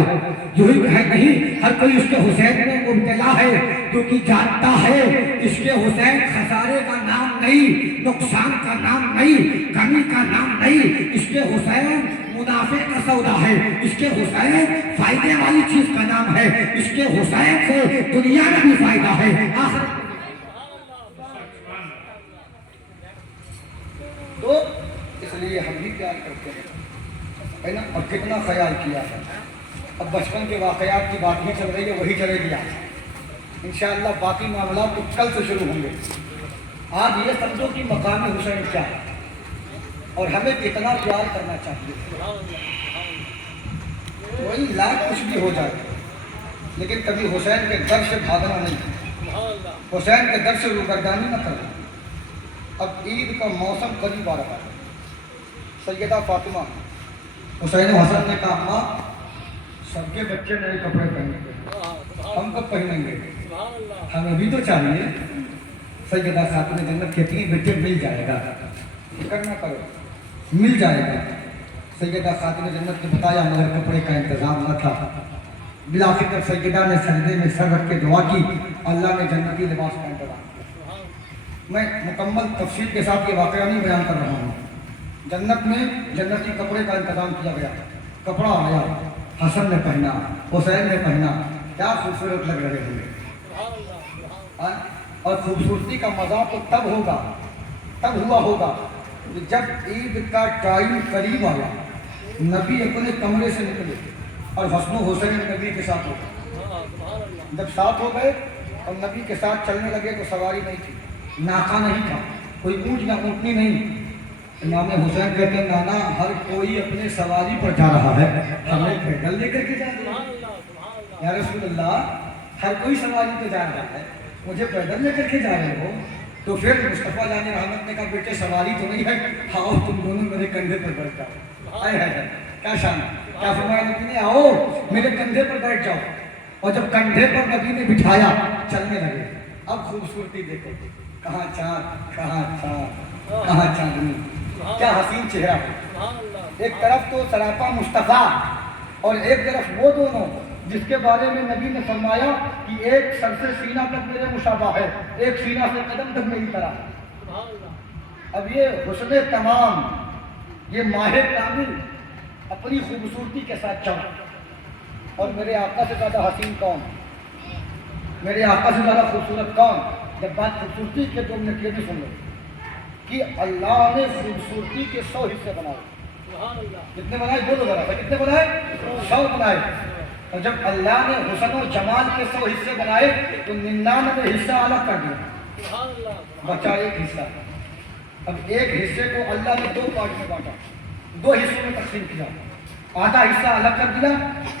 یوں ہی ہے نہیں ہر کوئی اس کے حسین میں مبتلا ہے، کیونکہ جانتا ہے اس کے حسین خسارے کا نام نہیں، نقصان کا نام نہیں، کمی کا نام نہیں. اس کے حسین منافع کا سودا ہے، اس کے حسین فائدے والی چیز کا نام ہے. اس کے حسین سے دنیا میں بھی فائدہ ہے، آخرت. تو اس لیے ہم بھی پیار کرتے ہیں نا. اور کتنا خیال کیا ہے. اب بچپن کے واقعات کی بات ہی چل رہی ہے، وہی چلے گی. انشاءاللہ باقی معاملات تو کل سے شروع ہوں گے. آج یہ سمجھو کہ مقام حسین کیا ہے اور ہمیں کتنا پیار کرنا چاہیے. وہی لاکھ کچھ بھی ہو جائے لیکن کبھی حسین کے در سے بھاگنا نہیں، حسین کے در سے روگردانی نہ کرنا. اب عید کا موسم قریب آ رہا ہے. سیدہ فاطمہ حسین حسن نے کہا ماں سب کے بچے نئے کپڑے پہنیں گے، ہم کب پہنیں گے؟ ہمیں بھی تو چاہیے. سیدہ خاتون جنت کہتی ہیں بیٹے مل جائے گا، فکر نہ کرو مل جائے گا. سیدہ خاتون جنت نے بتایا مگر کپڑے کا انتظام نہ تھا. بلا فکر سیدہ نے سجدے میں سر رکھ کے دعا کی، اللہ نے جنتی لباس کا انتظام کیا. میں مکمل تفصیل کے ساتھ یہ واقعہ نہیں بیان کر رہا ہوں. جنت میں جنتی کپڑے کا انتظام کیا گیا، کپڑا آیا، حسن نے پہنا، حسین نے پہنا، کیا خوبصورت لگ رہے ہوں گے. اور خوبصورتی کا مزہ تو تب ہوگا، تب ہوا ہوگا جب عید کا ٹائم قریب آیا، نبی اپنے کمرے سے نکلے اور حسن و حسین نبی کے ساتھ ہو گئے. جب ساتھ ہو گئے اور نبی کے ساتھ چلنے لگے تو سواری نہیں تھی، ناکا نہیں تھا، کوئی اونٹ یا اونٹنی نہیں. امام حسین کہتے ہیں نانا ہر کوئی اپنے سواری پر جا رہا ہے، ہمیں پیدل لے کر کے جا رہے ہیں. یا رسول اللہ ہر کوئی سواری پہ جا رہا ہے، مجھے پیدل لے کر کے جا رہے ہو. تو پھر مصطفیٰ جان رحمت نے کہا بیٹے سواری تو نہیں ہے، آؤ تم دونوں میرے کندھے پر بیٹھ جاؤ. کیا شان، کیا فرمایا نبی نے، آؤ میرے کندھے پر بیٹھ جاؤ. اور جب کندھے پر نبی نے بٹھایا چلنے لگے. اب خوبصورتی دیکھو، کہاں چاند کہاں چاند کہاں چاندنی، کیا حسین چہرہ ہے. ایک طرف تو سراپا مصطفیٰ اور ایک طرف وہ دونوں جس کے بارے میں نبی نے فرمایا کہ ایک سر سے سینہ تک میرے مشابہ ہے، ایک سینہ سے قدم تک میری طرح ہے. اب یہ حسن تمام، یہ ماہ کامل اپنی خوبصورتی کے ساتھ چلا. اور میرے آقا سے زیادہ حسین کون، میرے آقا سے زیادہ خوبصورت کون. جب بات خوبصورتی کے تو نے بھی سن لو کہ اللہ نے خوبصورتی کے 100 حصے بنائے. کتنے بنائے؟ بولو ذرا، کتنے بنائے؟ 100 بنائے. اور جب اللہ نے حسن و جمال کے 100 حصے بنائے تو 99 حصہ الگ کر دیا، بچا ایک حصہ. اب ایک حصے کو اللہ نے 2 پارٹ میں بانٹا، 2 حصوں میں تقسیم کیا. آدھا حصہ الگ کر دیا،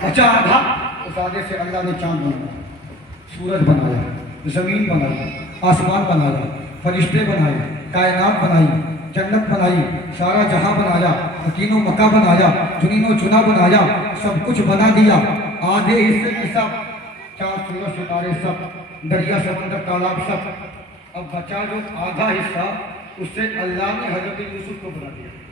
بچا آدھا. اس آدھے سے اللہ نے چاند بنایا، سورج بنایا، زمین بنائی، آسمان بنایا، فرشتے بنائے، کائنات بنائی، جنت بنائی، سارا جہاں بنایا، مکین و مکہ بنایا، چنین و چنا بنایا، سب کچھ بنا دیا. آدھے حصے میں سب چاند سورج ستارے سب، دریا سمندر تالاب سب. اب بچا جو آدھا حصہ، اس سے اللہ نے حضرت یوسف کو بنا دیا.